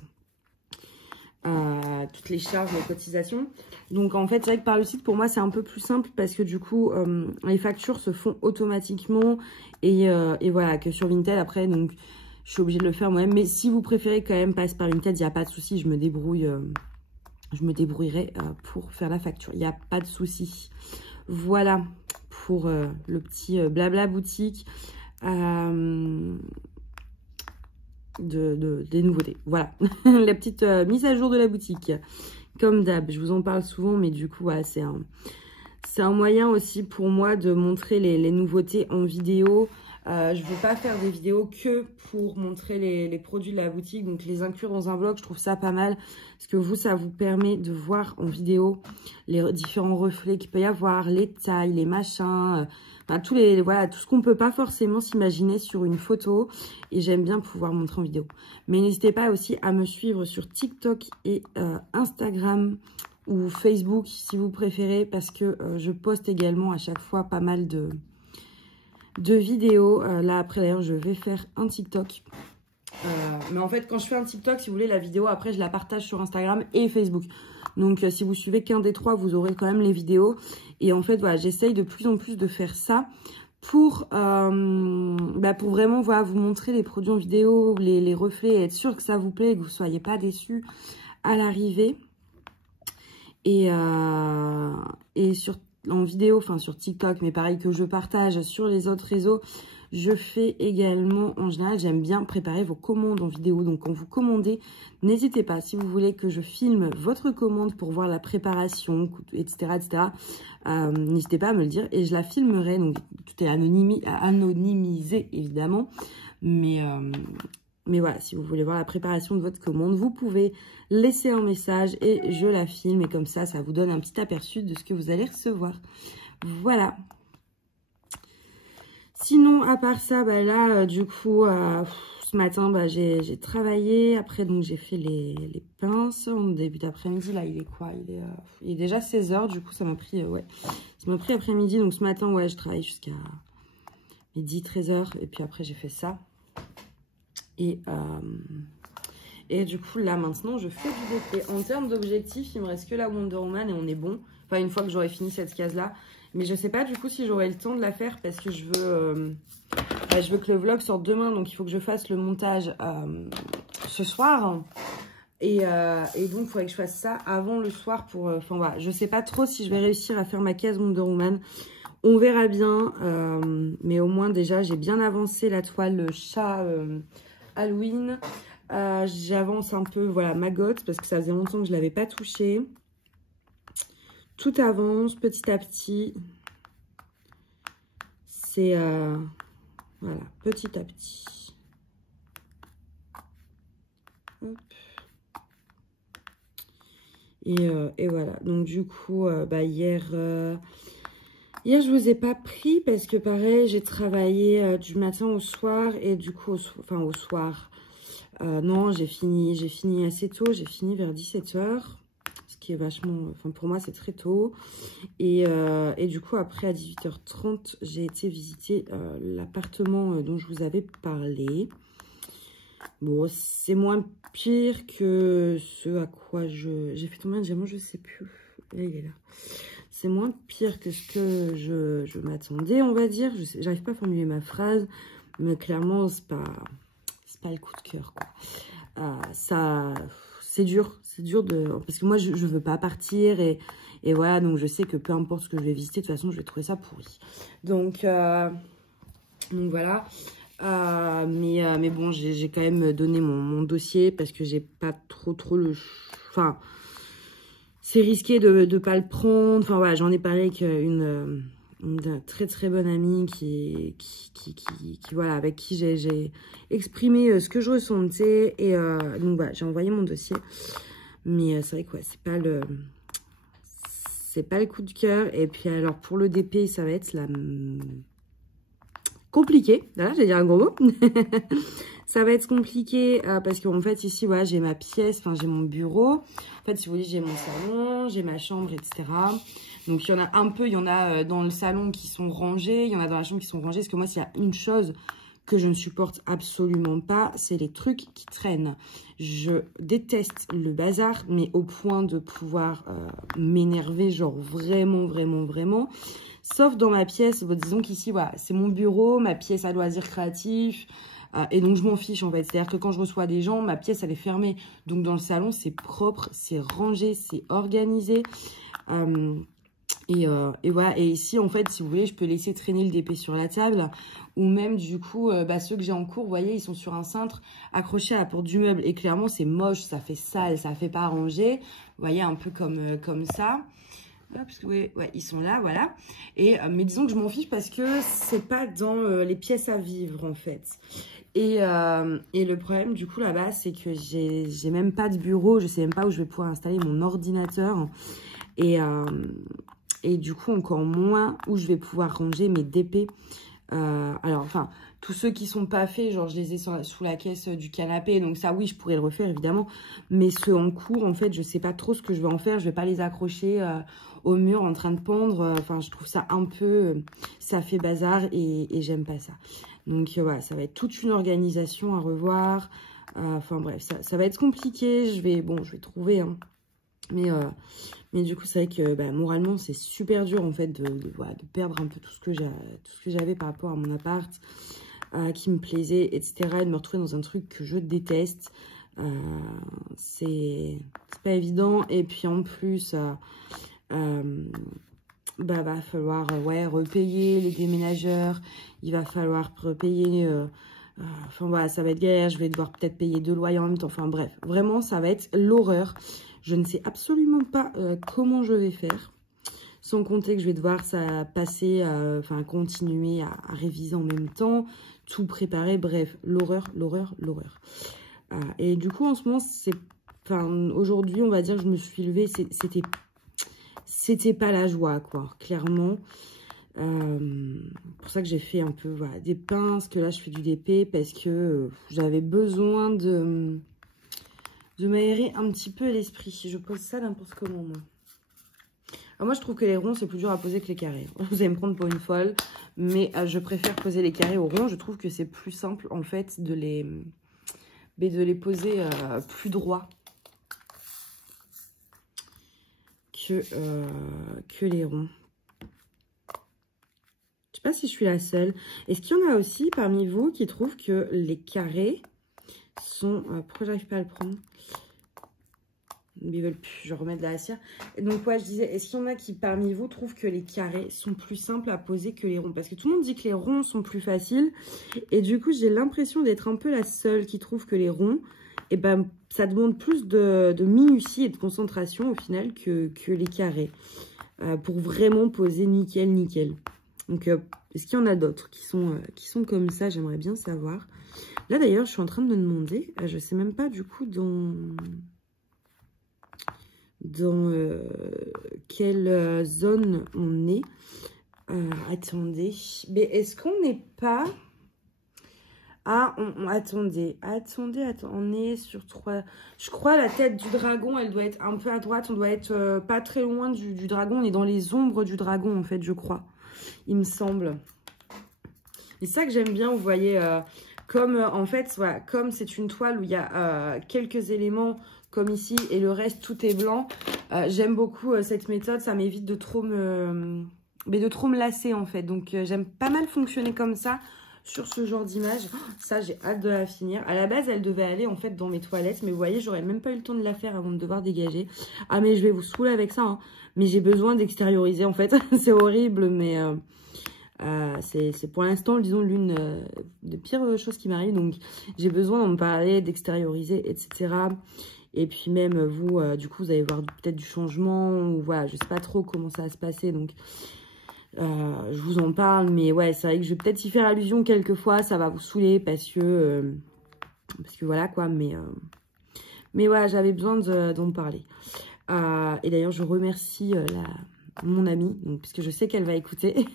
Toutes les charges, les cotisations. Donc en fait c'est vrai que par le site pour moi c'est un peu plus simple parce que du coup les factures se font automatiquement et voilà, que sur Vinted après donc je suis obligée de le faire moi-même. Mais si vous préférez quand même passer par Vinted, il n'y a pas de souci, je me débrouillerai pour faire la facture, il n'y a pas de souci. Voilà pour le petit blabla boutique. Des nouveautés, voilà. La petite mise à jour de la boutique, comme d'hab, je vous en parle souvent, mais du coup voilà, c'est un moyen aussi pour moi de montrer les nouveautés en vidéo. Je ne veux pas faire des vidéos que pour montrer les produits de la boutique, donc les inclure dans un vlog, je trouve ça pas mal, parce que vous, ça vous permet de voir en vidéo les différents reflets qu'il peut y avoir, les tailles, les machins, enfin, voilà, tout ce qu'on peut pas forcément s'imaginer sur une photo, et j'aime bien pouvoir montrer en vidéo. Mais n'hésitez pas aussi à me suivre sur TikTok et Instagram ou Facebook si vous préférez, parce que je poste également à chaque fois pas mal de vidéos. Là après d'ailleurs je vais faire un TikTok. Mais en fait quand je fais un TikTok, si vous voulez, la vidéo après je la partage sur Instagram et Facebook. Donc si vous suivez qu'un des trois, vous aurez quand même les vidéos. Et en fait voilà, j'essaye de plus en plus de faire ça pour vraiment voilà, vous montrer les produits en vidéo, les reflets, et être sûr que ça vous plaît et que vous ne soyez pas déçus à l'arrivée. Et en vidéo, enfin sur TikTok, mais pareil que je partage sur les autres réseaux, je fais également, en général, j'aime bien préparer vos commandes en vidéo. Donc quand vous commandez, n'hésitez pas, si vous voulez que je filme votre commande pour voir la préparation, etc., n'hésitez pas à me le dire et je la filmerai. Donc tout est anonymisé évidemment, mais voilà, si vous voulez voir la préparation de votre commande, vous pouvez laisser un message et je la filme. Et comme ça, ça vous donne un petit aperçu de ce que vous allez recevoir. Voilà. Sinon, à part ça, là, du coup, ce matin, j'ai travaillé. Après, donc, j'ai fait les pinces en début d'après-midi. Là, il est quoi? Il est déjà 16 h. Du coup, ça m'a pris, ça m'a pris après-midi. Donc, ce matin, je travaille jusqu'à midi, 13 h. Et puis après, j'ai fait ça. Et du coup, là, maintenant, je fais du DP. En termes d'objectifs, il me reste que la Wonder Woman et on est bon. Enfin, une fois que j'aurai fini cette case-là. Mais je sais pas, du coup, si j'aurai le temps de la faire parce que je veux que le vlog sorte demain. Donc, il faut que je fasse le montage ce soir. Et donc, il faudrait que je fasse ça avant le soir pour... Enfin, voilà, je sais pas trop si je vais réussir à faire ma case Wonder Woman. On verra bien. Mais au moins, déjà, j'ai bien avancé la toile chat... Halloween, j'avance un peu, voilà, Maggot, parce que ça faisait longtemps que je ne l'avais pas touché. Tout avance petit à petit. C'est, voilà, petit à petit. Hop. Et voilà, donc du coup, hier, je vous ai pas pris parce que pareil, j'ai travaillé du matin au soir et du coup, au soir. Non, j'ai fini assez tôt, j'ai fini vers 17 h, ce qui est vachement, enfin pour moi c'est très tôt. Et du coup après à 18 h 30, j'ai été visiter l'appartement dont je vous avais parlé. Bon, c'est moins pire que ce à quoi j'ai fait tomber un diamant, je sais plus. Là, il est là. C'est moins pire que ce que je m'attendais, on va dire. J'arrive pas à formuler ma phrase, mais clairement, c'est pas le coup de cœur, quoi. Ça c'est dur parce que moi, je veux pas partir et voilà, donc je sais que peu importe ce que je vais visiter, de toute façon, je vais trouver ça pourri. Donc voilà. Mais bon, j'ai quand même donné mon dossier parce que j'ai pas trop le... Enfin, c'est risqué de pas le prendre. Enfin voilà, j'en ai parlé avec une très bonne amie qui voilà, avec qui j'ai exprimé ce que je ressentais. Et donc voilà, j'ai envoyé mon dossier. Mais c'est vrai que ouais, c'est pas le coup de cœur. Et puis alors pour le DP, ça va être compliqué. Voilà, j'ai dit un gros mot. Ça va être compliqué parce qu'en fait ici voilà, j'ai ma pièce, enfin j'ai mon bureau. En fait si vous voulez, j'ai mon salon, j'ai ma chambre, etc. Donc il y en a un peu, il y en a dans le salon qui sont rangés, il y en a dans la chambre qui sont rangés. Parce que moi s'il y a une chose que je ne supporte absolument pas, c'est les trucs qui traînent. Je déteste le bazar, mais au point de pouvoir m'énerver, genre vraiment. Sauf dans ma pièce, disons qu'ici, voilà, c'est mon bureau, ma pièce à loisirs créatifs. Et donc, je m'en fiche, en fait. C'est-à-dire que quand je reçois des gens, ma pièce, elle est fermée. Donc, dans le salon, c'est propre, c'est rangé, c'est organisé. Et voilà. Et ici, en fait, si vous voulez, je peux laisser traîner le DP sur la table. Ou même, du coup, ceux que j'ai en cours, vous voyez, ils sont sur un cintre accroché à la porte du meuble. Et clairement, c'est moche, ça fait sale, ça fait pas ranger. Vous voyez, un peu comme ça. Parce que ouais, ils sont là, voilà. Et mais disons que je m'en fiche parce que c'est pas dans les pièces à vivre en fait. Et le problème du coup là-bas, c'est que j'ai même pas de bureau, je sais même pas où je vais pouvoir installer mon ordinateur. Et du coup encore moins où je vais pouvoir ranger mes DP. Alors enfin, tous ceux qui sont pas faits, genre je les ai sous la caisse du canapé, donc ça oui je pourrais le refaire évidemment, mais ceux en cours en fait je sais pas trop ce que je vais en faire, je vais pas les accrocher au mur en train de pendre, enfin je trouve ça un peu, ça fait bazar et j'aime pas ça. Donc voilà, ça va être toute une organisation à revoir, enfin bref, ça va être compliqué, je vais trouver, hein. Mais du coup, c'est vrai que moralement, c'est super dur en fait de perdre un peu tout ce que j'avais par rapport à mon appart, qui me plaisait, etc. Et de me retrouver dans un truc que je déteste. C'est pas évident. Et puis en plus, va falloir repayer les déménageurs. Il va falloir repayer... enfin voilà, ça va être galère. Je vais devoir peut-être payer 2 loyers en même temps. Enfin bref, vraiment, ça va être l'horreur. Je ne sais absolument pas comment je vais faire. Sans compter que je vais devoir passer, continuer à réviser en même temps, tout préparer. Bref, l'horreur. Et du coup, en ce moment, aujourd'hui, on va dire que je me suis levée, c'était pas la joie, quoi, clairement. Pour ça que j'ai fait un peu des pinces, que là, je fais du DP, parce que j'avais besoin de m'aérer un petit peu l'esprit. Si je pose ça n'importe comment, moi. Alors moi, je trouve que les ronds, c'est plus dur à poser que les carrés. Vous allez me prendre pour une folle, mais je préfère poser les carrés aux ronds. Je trouve que c'est plus simple, en fait, de les poser plus droit que les ronds. Je sais pas si je suis la seule. Est-ce qu'il y en a aussi parmi vous qui trouvent que les carrés sont... pourquoi j'arrive pas à le prendre? Ils veulent plus, je vais remettre de la cire. Donc ouais, je disais, est-ce qu'il y en a qui parmi vous trouvent que les carrés sont plus simples à poser que les ronds? Parce que tout le monde dit que les ronds sont plus faciles. Et du coup, j'ai l'impression d'être un peu la seule qui trouve que les ronds, ça demande plus de minutie et de concentration au final que les carrés. Pour vraiment poser nickel. Donc, est-ce qu'il y en a d'autres qui sont comme ça? J'aimerais bien savoir. Là, d'ailleurs, je suis en train de me demander, je sais même pas du coup dans quelle zone on est. Attendez. Mais est-ce qu'on n'est pas... Ah, attendez. On est sur 3... Je crois la tête du dragon, elle doit être un peu à droite. On doit être pas très loin du dragon. On est dans les ombres du dragon, en fait, je crois. Il me semble. Et ça que j'aime bien, vous voyez... en fait, voilà, comme c'est une toile où il y a quelques éléments... comme ici, et le reste, tout est blanc. J'aime beaucoup cette méthode, ça m'évite de trop me lasser, en fait. Donc, j'aime pas mal fonctionner comme ça, sur ce genre d'image. Ça, j'ai hâte de la finir. À la base, elle devait aller en fait dans mes toilettes. Mais vous voyez, j'aurais même pas eu le temps de la faire avant de devoir dégager. Ah, mais je vais vous saouler avec ça. Hein. Mais j'ai besoin d'extérioriser en fait. C'est horrible, mais c'est pour l'instant, disons, l'une des pires choses qui m'arrive. Donc, j'ai besoin d'en parler, d'extérioriser, etc. Et puis même, vous, du coup, vous allez voir peut-être du changement. Ou voilà, je sais pas trop comment ça va se passer. Donc... je vous en parle, mais ouais, c'est vrai que je vais peut-être y faire allusion quelques fois, ça va vous saouler parce que voilà quoi, mais voilà, j'avais besoin d'en parler. Et d'ailleurs, je remercie mon amie, donc, puisque je sais qu'elle va écouter,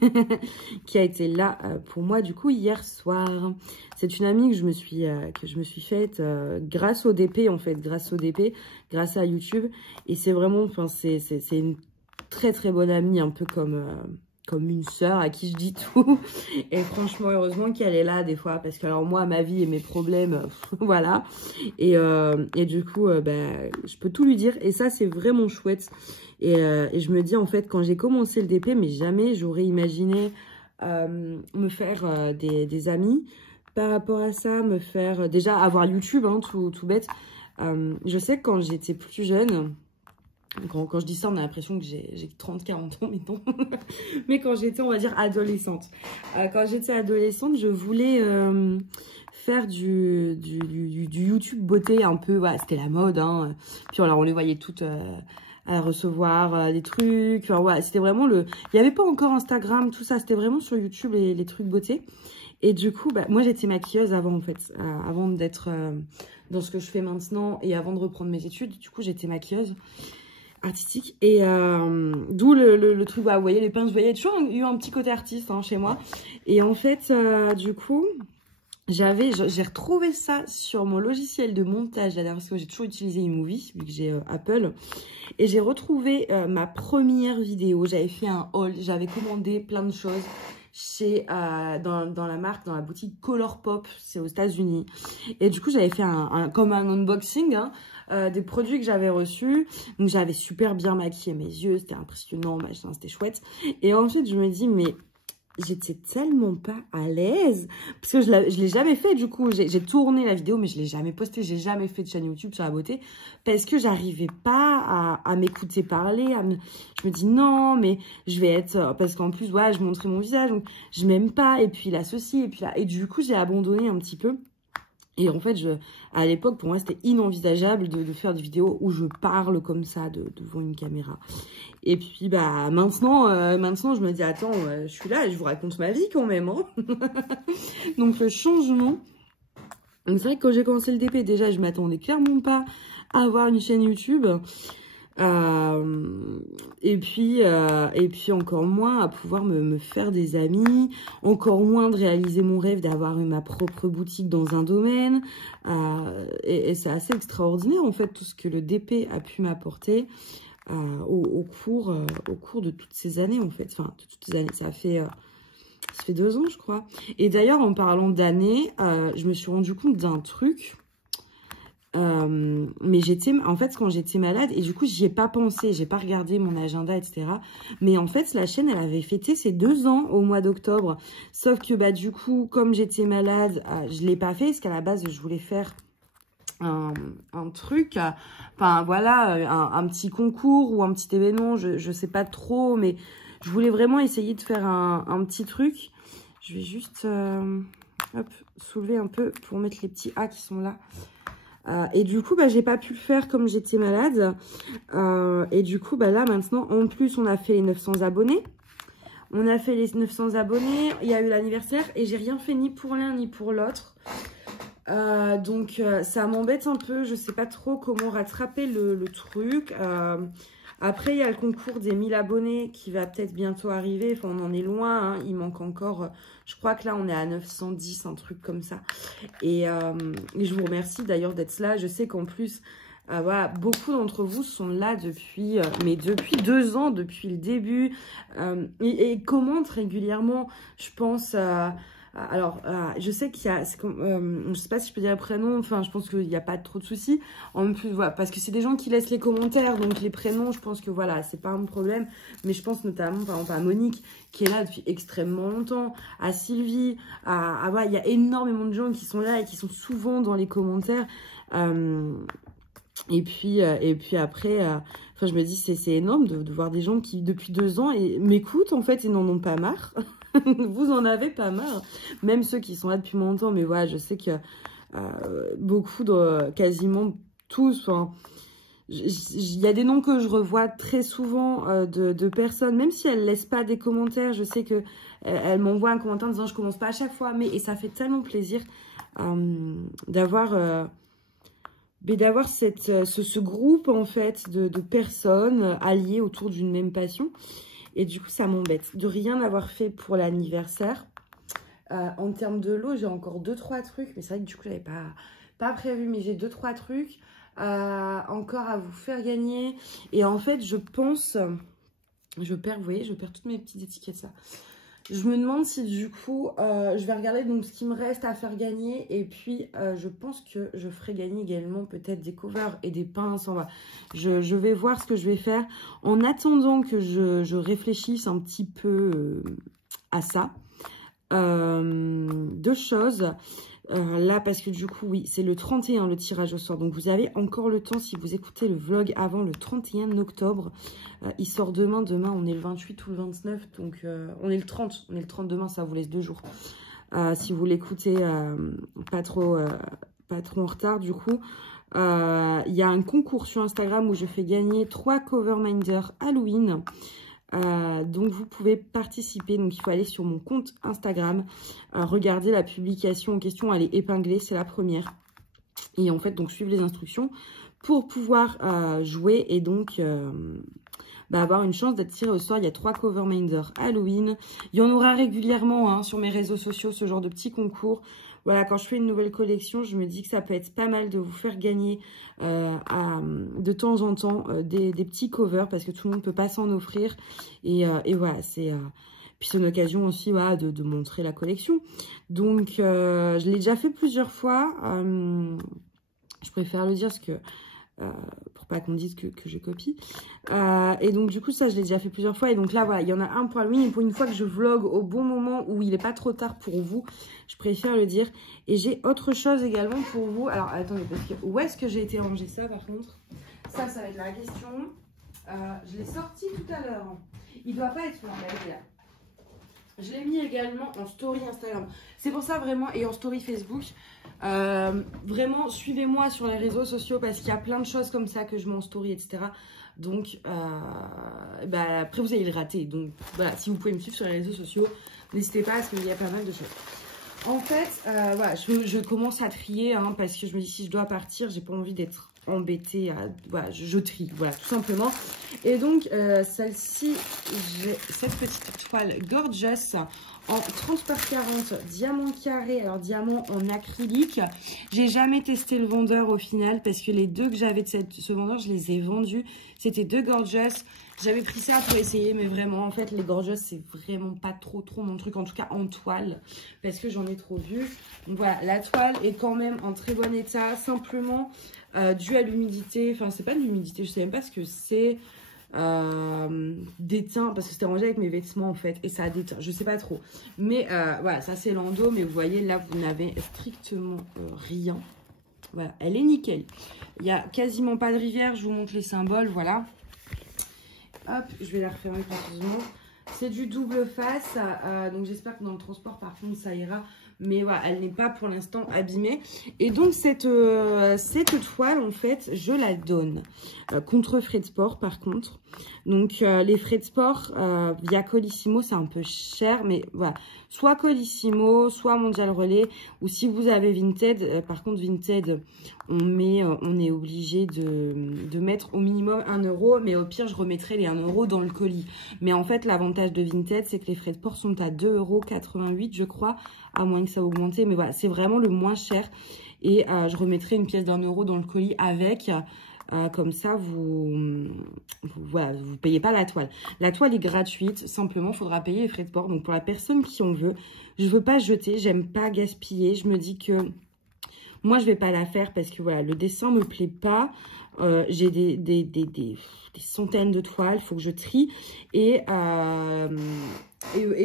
qui a été là pour moi du coup hier soir. C'est une amie que je me suis faite grâce au DP en fait, grâce à YouTube, et c'est vraiment, enfin c'est une très très bonne amie, un peu comme une sœur à qui je dis tout. Et franchement, heureusement qu'elle est là des fois. Parce que alors moi, ma vie et mes problèmes, voilà. Et du coup, je peux tout lui dire. Et ça, c'est vraiment chouette. Et je me dis, en fait, quand j'ai commencé le DP, mais jamais j'aurais imaginé me faire des amis. Par rapport à ça, me faire... déjà, avoir YouTube, hein, tout bête. Je sais que quand j'étais plus jeune... Quand je dis ça, on a l'impression que j'ai 30-40 ans, mais non. Mais quand j'étais, on va dire, adolescente. Quand j'étais adolescente, je voulais faire du YouTube beauté un peu. Voilà, c'était la mode. Hein. Puis alors, on les voyait toutes à recevoir des trucs. Enfin, voilà, c'était vraiment le... Il n'y avait pas encore Instagram, tout ça. C'était vraiment sur YouTube, les trucs beauté. Et du coup, moi, j'étais maquilleuse avant, en fait. Avant d'être dans ce que je fais maintenant et avant de reprendre mes études. Du coup, j'étais maquilleuse artistique, et d'où le truc, bah, vous voyez les pinces, vous voyez, il y a toujours eu un petit côté artiste hein, chez moi. Et en fait, du coup, j'ai retrouvé ça sur mon logiciel de montage, là, parce que j'ai toujours utilisé iMovie, vu que j'ai Apple, et j'ai retrouvé ma première vidéo. J'avais fait un haul, j'avais commandé plein de choses chez dans la marque, dans la boutique Colourpop, c'est aux États-Unis. Et du coup, j'avais fait comme un unboxing hein, des produits que j'avais reçus. Donc, j'avais super bien maquillé mes yeux, c'était impressionnant, machin, c'était chouette. Et ensuite, je me dis, mais j'étais tellement pas à l'aise parce que je l'ai jamais fait. Du coup, j'ai tourné la vidéo, mais je l'ai jamais postée. J'ai jamais fait de chaîne YouTube sur la beauté parce que j'arrivais pas à m'écouter parler. Je me dis non, mais je vais être... Parce qu'en plus, voilà, je montrais mon visage, donc je m'aime pas. Et puis là, ceci, et puis là... Et du coup, j'ai abandonné un petit peu. Et en fait, à l'époque, pour moi, c'était inenvisageable de faire des vidéos où je parle comme ça devant une caméra. Et puis, bah, maintenant, je me dis, attends, je suis là, je vous raconte ma vie quand même. Hein. Donc, le changement. Donc, c'est vrai que quand j'ai commencé le DP, déjà, je m'attendais clairement pas à avoir une chaîne YouTube. Et puis encore moins à pouvoir me faire des amis, encore moins de réaliser mon rêve d'avoir ma propre boutique dans un domaine. Et c'est assez extraordinaire en fait tout ce que le DP a pu m'apporter au cours de toutes ces années en fait. Enfin, de toutes ces années, ça fait 2 ans je crois. Et d'ailleurs en parlant d'années, je me suis rendu compte d'un truc. Mais en fait, quand j'étais malade, et du coup, j'y ai pas pensé, j'ai pas regardé mon agenda, etc. Mais en fait, la chaîne, elle avait fêté ses 2 ans au mois d'octobre. Sauf que, bah, du coup, comme j'étais malade, je l'ai pas fait, parce qu'à la base, je voulais faire un truc, enfin, voilà, un petit concours ou un petit événement, je sais pas trop, mais je voulais vraiment essayer de faire un petit truc. Je vais juste, hop, soulever un peu pour mettre les petits A qui sont là. Et du coup, bah, j'ai pas pu le faire comme j'étais malade. Et du coup, bah, là, maintenant, en plus, on a fait les 900 abonnés. On a fait les 900 abonnés. Il y a eu l'anniversaire et j'ai rien fait ni pour l'un ni pour l'autre. Donc, ça m'embête un peu. Je sais pas trop comment rattraper le truc. Après, il y a le concours des 1000 abonnés qui va peut-être bientôt arriver. Enfin, on en est loin. Hein. Il manque encore... je crois que là, on est à 910, un truc comme ça. Et je vous remercie d'ailleurs d'être là. Je sais qu'en plus, voilà, beaucoup d'entre vous sont là depuis 2 ans, depuis le début. Et commentent régulièrement, je pense... Alors, je sais qu'il y a, je sais pas si je peux dire le prénom, enfin, je pense qu'il n'y a pas trop de soucis. En plus, voilà, parce que c'est des gens qui laissent les commentaires, donc les prénoms, je pense que voilà, c'est pas un problème. Mais je pense notamment, par exemple, à Monique, qui est là depuis extrêmement longtemps, à Sylvie, voilà, il y a énormément de gens qui sont là et qui sont souvent dans les commentaires. Et puis après, enfin, je me dis, c'est énorme de voir des gens qui, depuis 2 ans, m'écoutent, en fait, ils n'en ont pas marre. Vous en avez pas marre. Même ceux qui sont là depuis longtemps, mais voilà, je sais que beaucoup, quasiment tous, enfin, il y a des noms que je revois très souvent de personnes, même si elles ne laissent pas des commentaires, je sais que elles m'envoient un commentaire en disant je commence pas à chaque fois, et ça fait tellement plaisir d'avoir ce groupe en fait de personnes alliées autour d'une même passion. Et du coup, ça m'embête de rien avoir fait pour l'anniversaire. En termes de lot, j'ai encore 2-3 trucs. Mais c'est vrai que du coup, j'avais pas prévu. Mais j'ai 2-3 trucs encore à vous faire gagner. Et en fait, je pense... vous voyez, je perds toutes mes petites étiquettes là. Je me demande si du coup, je vais regarder donc ce qui me reste à faire gagner. Et puis, je pense que je ferai gagner également peut-être des covers et des pinces. Enfin, je vais voir ce que je vais faire. En attendant que je réfléchisse un petit peu à ça. 2 choses. Là, parce que du coup, oui, c'est le 31 le tirage au sort. Donc, vous avez encore le temps si vous écoutez le vlog avant le 31 octobre. Il sort demain. Demain, on est le 28 ou le 29. Donc, on est le 30. On est le 30 demain, ça vous laisse 2 jours. Si vous l'écoutez pas trop en retard, du coup. Il y a un concours sur Instagram où je fais gagner 3 Coverminder Halloween. Donc vous pouvez participer, donc il faut aller sur mon compte Instagram, regarder la publication en question, elle est épinglée, c'est la première, et en fait donc suivre les instructions pour pouvoir jouer et donc avoir une chance d'être tiré au sort. Il y a 3 Coverminder Halloween, il y en aura régulièrement sur mes réseaux sociaux, ce genre de petits concours. Voilà, quand je fais une nouvelle collection, je me dis que ça peut être pas mal de vous faire gagner de temps en temps des petits covers parce que tout le monde ne peut pas s'en offrir. Et voilà, puis c'est une occasion aussi voilà, de montrer la collection. Donc, je l'ai déjà fait plusieurs fois. Je préfère le dire parce que... pour pas qu'on dise que je copie. Et donc du coup ça je l'ai déjà fait plusieurs fois. Et donc là voilà, il y en a un pour Halloween. Et pour une fois que je vlog au bon moment où il n'est pas trop tard pour vous, je préfère le dire. Et j'ai autre chose également pour vous. Alors attendez, parce que où est-ce que j'ai été ranger ça par contre? Ça va être la question. Je l'ai sorti tout à l'heure. Il doit pas être là, il est là. Je l'ai mis également en story Instagram. C'est pour ça vraiment, et en story Facebook. Vraiment, suivez-moi sur les réseaux sociaux parce qu'il y a plein de choses comme ça que je mets en story, etc. Donc, après, vous allez le rater. Donc, voilà, si vous pouvez me suivre sur les réseaux sociaux, n'hésitez pas parce qu'il y a pas mal de choses. En fait, voilà, je commence à trier parce que je me dis si je dois partir, j'ai pas envie d'être embêtée. Voilà, je trie, voilà, tout simplement. Et donc, celle-ci, j'ai cette petite toile Gorgeous en 30 par 40, diamant carré, alors diamant en acrylique. J'ai jamais testé le vendeur au final parce que les 2 que j'avais de ce vendeur, je les ai vendus. C'était 2 Gorgeous. J'avais pris ça pour essayer, mais vraiment, en fait, les Gorgeous, c'est vraiment pas trop mon truc, en tout cas en toile, parce que j'en ai trop vu. Donc voilà, la toile est quand même en très bon état, simplement dû à l'humidité. Enfin, c'est pas de l'humidité, je sais même pas ce que c'est. Déteint parce que c'était rangé avec mes vêtements en fait et ça a déteint, je sais pas trop, mais voilà, ça c'est l'endo, mais vous voyez là vous n'avez strictement rien. Voilà, elle est nickel, il y a quasiment pas de rivière. Je vous montre les symboles, voilà, hop, je vais la refermer précisément. C'est du double face, donc j'espère que dans le transport par contre ça ira, mais voilà, elle n'est pas pour l'instant abîmée. Et donc cette toile en fait je la donne contre frais de sport par contre. Donc les frais de sport via Colissimo c'est un peu cher, mais voilà, soit Colissimo, soit Mondial Relais, ou si vous avez Vinted, par contre Vinted on est obligé de mettre au minimum 1 €, mais au pire je remettrai les 1 € dans le colis. Mais en fait l'avantage de Vinted c'est que les frais de port sont à 2,88 € je crois, à moins que ça augmente, mais voilà, c'est vraiment le moins cher. Et je remettrai une pièce d'1 € dans le colis avec. Comme ça, voilà, vous payez pas la toile. La toile est gratuite, simplement, il faudra payer les frais de port. Donc, pour la personne qui en veut, je veux pas jeter, j'aime pas gaspiller. Je me dis que moi, je vais pas la faire parce que, voilà, le dessin me plaît pas. J'ai des centaines de toiles, il faut que je trie. Et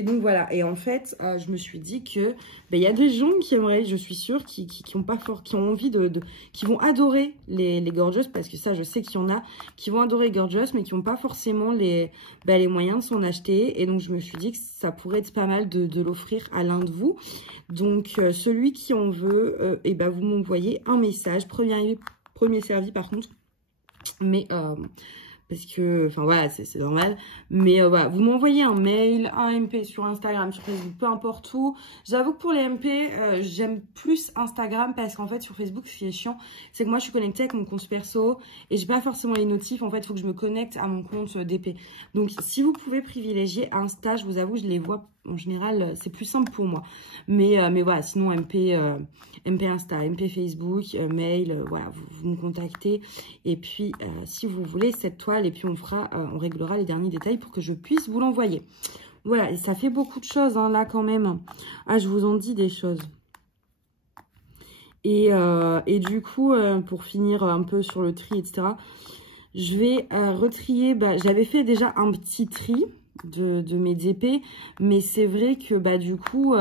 donc, voilà. Et en fait, je me suis dit que il y a des gens qui aimeraient, je suis sûre, qui ont envie qui vont adorer les Gorgeous, parce que ça, je sais qu'il y en a qui vont adorer les Gorgeous, mais qui n'ont pas forcément les moyens de s'en acheter. Et donc, je me suis dit que ça pourrait être pas mal de l'offrir à l'un de vous. Donc, celui qui en veut, vous m'envoyez un message. Premier servi, par contre. Mais parce que, enfin voilà, c'est normal. Mais voilà, vous m'envoyez un mail, un MP sur Instagram, sur Facebook, peu importe où. J'avoue que pour les MP, j'aime plus Instagram parce qu'en fait, sur Facebook, ce qui est chiant, c'est que moi, je suis connectée avec mon compte perso et j'ai pas forcément les notifs. En fait, il faut que je me connecte à mon compte DP. Donc, si vous pouvez privilégier Insta, je vous avoue, je les vois. En général, c'est plus simple pour moi. Mais voilà, sinon MP Insta, MP Facebook, mail, voilà, vous me contactez. Et puis, si vous voulez cette toile, et puis on réglera les derniers détails pour que je puisse vous l'envoyer. Voilà, et ça fait beaucoup de choses, hein, là, quand même. Ah, je vous en dis des choses. Et du coup, pour finir un peu sur le tri, etc., je vais retrier. J'avais fait déjà un petit tri de mes DP, mais c'est vrai que du coup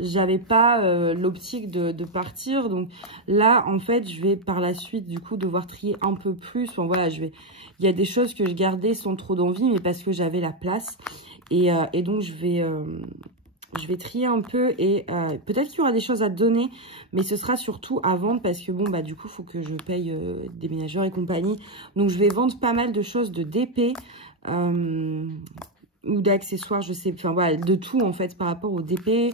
j'avais pas l'optique de partir. Donc là, en fait, je vais par la suite du coup devoir trier un peu plus. Enfin voilà, il y a des choses que je gardais sans trop d'envie, mais parce que j'avais la place. Et donc je vais trier un peu et peut-être qu'il y aura des choses à donner, mais ce sera surtout à vendre parce que bon, du coup, il faut que je paye des ménageurs et compagnie. Donc, je vais vendre pas mal de choses de DP ou d'accessoires, je sais, enfin voilà, de tout en fait par rapport au DP.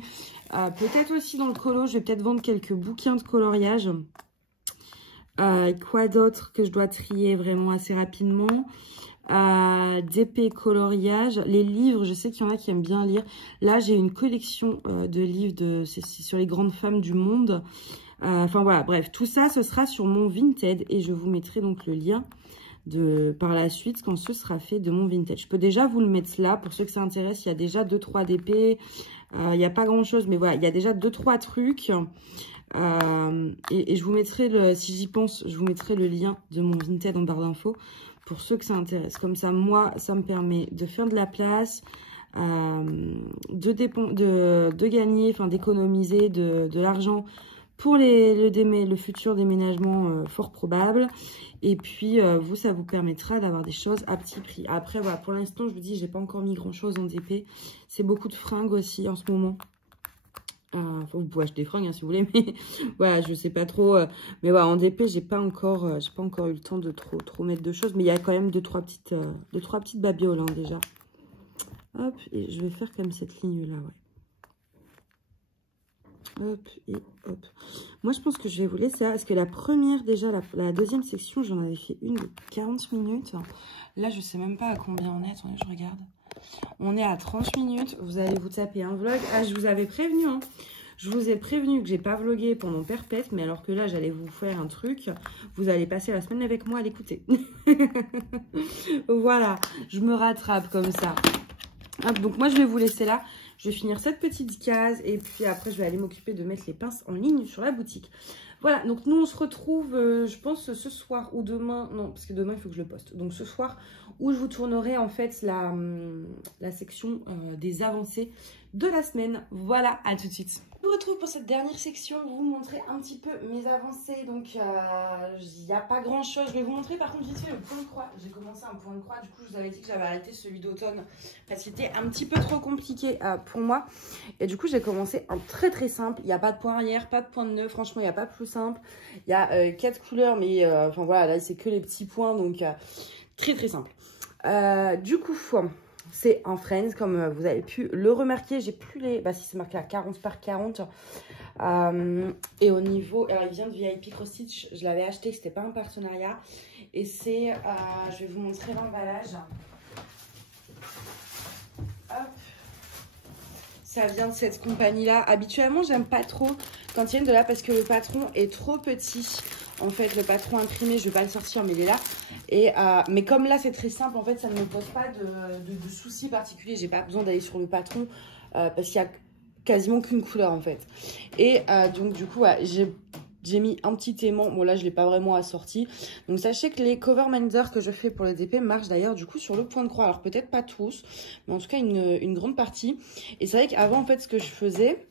Peut-être aussi dans le colo, je vais peut-être vendre quelques bouquins de coloriage. Quoi d'autre que je dois trier vraiment assez rapidement? DP coloriage, les livres, je sais qu'il y en a qui aiment bien lire. Là, j'ai une collection de livres, c'est sur les grandes femmes du monde. Enfin voilà, bref, tout ça, ce sera sur mon Vinted et je vous mettrai donc le lien par la suite quand ce sera fait de mon Vinted. Je peux déjà vous le mettre là, pour ceux que ça intéresse, il y a déjà 2-3 DP, il n'y a pas grand chose, mais voilà, il y a déjà 2-3 trucs. Et je vous mettrai, si j'y pense, je vous mettrai le lien de mon Vinted en barre d'infos pour ceux que ça intéresse. Comme ça, moi, ça me permet de faire de la place, de gagner, enfin d'économiser de l'argent pour le futur déménagement fort probable. Et puis, vous, ça vous permettra d'avoir des choses à petit prix. Après, voilà, pour l'instant, je vous dis, j'ai pas encore mis grand-chose en DP. C'est beaucoup de fringues aussi en ce moment. Vous pouvez acheter des fringues hein, si vous voulez, mais voilà, je sais pas trop. Mais voilà, en DP, j'ai pas encore eu le temps de trop mettre de choses. Mais il y a quand même 2-3 petites babioles hein, déjà. Hop, et je vais faire comme cette ligne-là, ouais. Hop, et hop. Moi, je pense que je vais vous laisser là, parce que la première, déjà, la deuxième section, j'en avais fait une de 40 minutes. Là, je sais même pas à combien on est. Attendez, je regarde. On est à 30 minutes. Vous allez vous taper un vlog. Ah, je vous avais prévenu, hein. Je vous ai prévenu que j'ai pas vlogué pendant perpète, mais alors que là, j'allais vous faire un truc. Vous allez passer la semaine avec moi à l'écouter. Voilà, je me rattrape comme ça. Hop, donc moi, je vais vous laisser là. Je vais finir cette petite case et puis après, je vais aller m'occuper de mettre les pinces en ligne sur la boutique. Voilà, donc nous, on se retrouve, je pense, ce soir ou demain. Non, parce que demain, il faut que je le poste. Donc ce soir, où je vous tournerai en fait la section des avancées de la semaine. Voilà, à tout de suite. Je vous retrouve pour cette dernière section, vous montrer un petit peu mes avancées. Donc, il n'y a pas grand chose. Je vais vous montrer par contre vite fait le point de croix. J'ai commencé un point de croix. Du coup, je vous avais dit que j'avais arrêté celui d'automne parce qu'il était un petit peu trop compliqué pour moi. Et du coup, j'ai commencé en très simple. Il n'y a pas de point arrière, pas de point de nœud. Franchement, il n'y a pas plus simple. Il y a 4 couleurs, mais enfin voilà, là, c'est que les petits points. Donc, très simple. Du coup, c'est en Friends, comme vous avez pu le remarquer. J'ai plus les... si c'est marqué à 40 par 40. Et au niveau... Alors, il vient de VIP Cross Stitch. Je l'avais acheté, c'était pas un partenariat. Et c'est... je vais vous montrer l'emballage. Hop. Ça vient de cette compagnie-là. Habituellement, j'aime pas trop quand ils viennent de là parce que le patron est trop petit. En fait, le patron imprimé, je vais pas le sortir, mais il est là. Et, mais comme là, c'est très simple, en fait, ça ne me pose pas de soucis particuliers. J'ai pas besoin d'aller sur le patron parce qu'il y a quasiment qu'une couleur, en fait. Et donc, du coup, ouais, j'ai mis un petit aimant. Bon, là, je ne l'ai pas vraiment assorti. Donc, sachez que les cover Mender que je fais pour les DP marchent d'ailleurs, du coup, sur le point de croix. Alors, peut-être pas tous, mais en tout cas, une grande partie. Et c'est vrai qu'avant, en fait, ce que je faisais,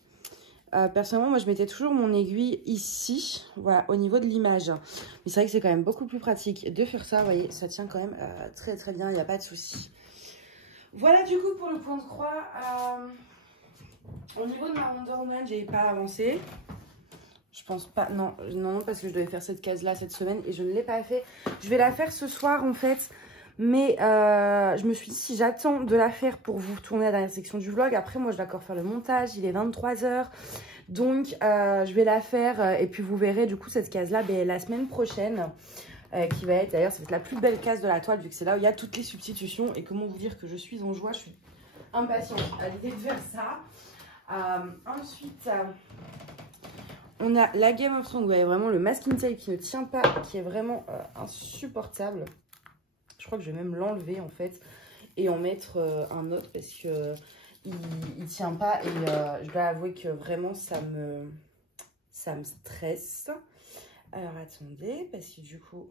personnellement, moi, je mettais toujours mon aiguille ici, voilà, au niveau de l'image. Mais c'est vrai que c'est quand même beaucoup plus pratique de faire ça. Vous voyez, ça tient quand même très, très bien. Il n'y a pas de souci. Voilà, du coup, pour le point de croix. Au niveau de ma Wonder Woman, j'ai pas avancé. Je pense pas, non, parce que je devais faire cette case-là cette semaine et je ne l'ai pas fait. Je vais la faire ce soir en fait, mais je me suis dit si j'attends de la faire pour vous tourner la dernière section du vlog, après moi je vais encore faire le montage, il est 23 h. Donc je vais la faire et puis vous verrez du coup cette case-là la semaine prochaine. Qui va être d'ailleurs, ça va être la plus belle case de la toile vu que c'est là où il y a toutes les substitutions. Et comment vous dire que je suis en joie, je suis impatiente à l'idée de faire ça. Ensuite... on a la Game of Thrones, ouais, vraiment le masking tape qui ne tient pas, qui est vraiment insupportable. Je crois que je vais même l'enlever en fait et en mettre un autre parce que il tient pas et je dois avouer que vraiment ça me stresse. Alors attendez, parce que du coup,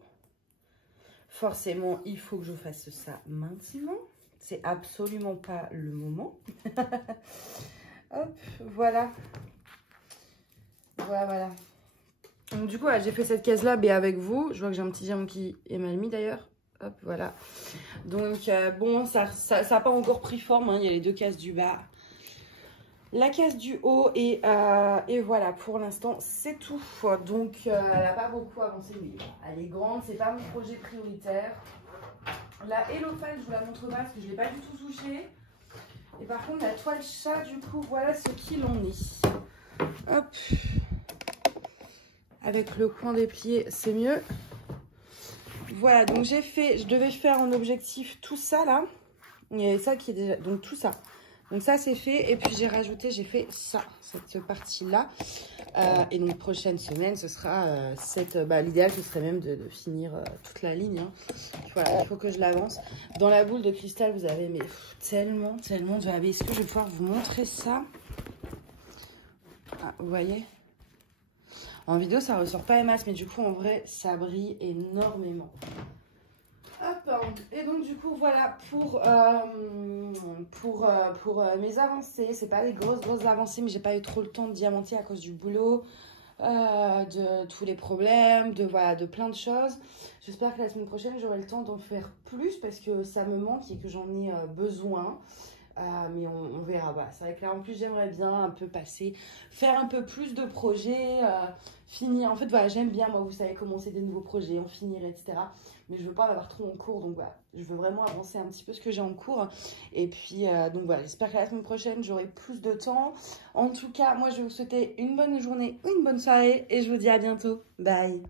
forcément, il faut que je fasse ça maintenant. C'est absolument pas le moment. Hop, voilà. Voilà. Donc du coup, j'ai fait cette case-là, mais avec vous. Je vois que j'ai un petit diamant qui est mal mis d'ailleurs. Hop, voilà. Donc, bon, ça n'a pas encore pris forme. Hein. Il y a les deux cases du bas. La case du haut. Et voilà, pour l'instant, c'est tout. Donc, elle n'a pas beaucoup avancé. Mais elle est grande. C'est pas mon projet prioritaire. La Hellophan, je vous la montre pas parce que je ne l'ai pas du tout touchée. Et par contre, la toile chat, du coup, voilà ce qu'il en est. Hop. Avec le coin déplié, c'est mieux. Voilà, donc j'ai fait, je devais faire en objectif tout ça là. Il y avait ça qui est déjà, donc tout ça. Donc ça c'est fait et puis j'ai rajouté, j'ai fait ça, cette partie là. Et donc prochaine semaine, ce sera l'idéal ce serait même de finir toute la ligne. Hein. Voilà, il faut que je l'avance. Dans la boule de cristal, vous avez mais tellement de habits. Est-ce que je vais pouvoir vous montrer ça? Ah, vous voyez? En vidéo, ça ressort pas les masses, mais du coup, en vrai, ça brille énormément. Hop, et donc, du coup, voilà, pour mes avancées. C'est pas des grosses avancées, mais j'ai pas eu trop le temps de diamanter à cause du boulot, de tous les problèmes, de plein de choses. J'espère que la semaine prochaine, j'aurai le temps d'en faire plus parce que ça me manque et que j'en ai besoin. Mais on verra. Voilà. C'est vrai que là, en plus, j'aimerais bien un peu faire un peu plus de projets, finir. En fait, voilà, j'aime bien, moi, vous savez, commencer des nouveaux projets, en finir, etc. Mais je veux pas en avoir trop en cours. Donc, voilà, je veux vraiment avancer un petit peu ce que j'ai en cours. Et puis, donc, voilà, j'espère que la semaine prochaine, j'aurai plus de temps. En tout cas, moi, je vais vous souhaiter une bonne journée ou une bonne soirée. Et je vous dis à bientôt. Bye.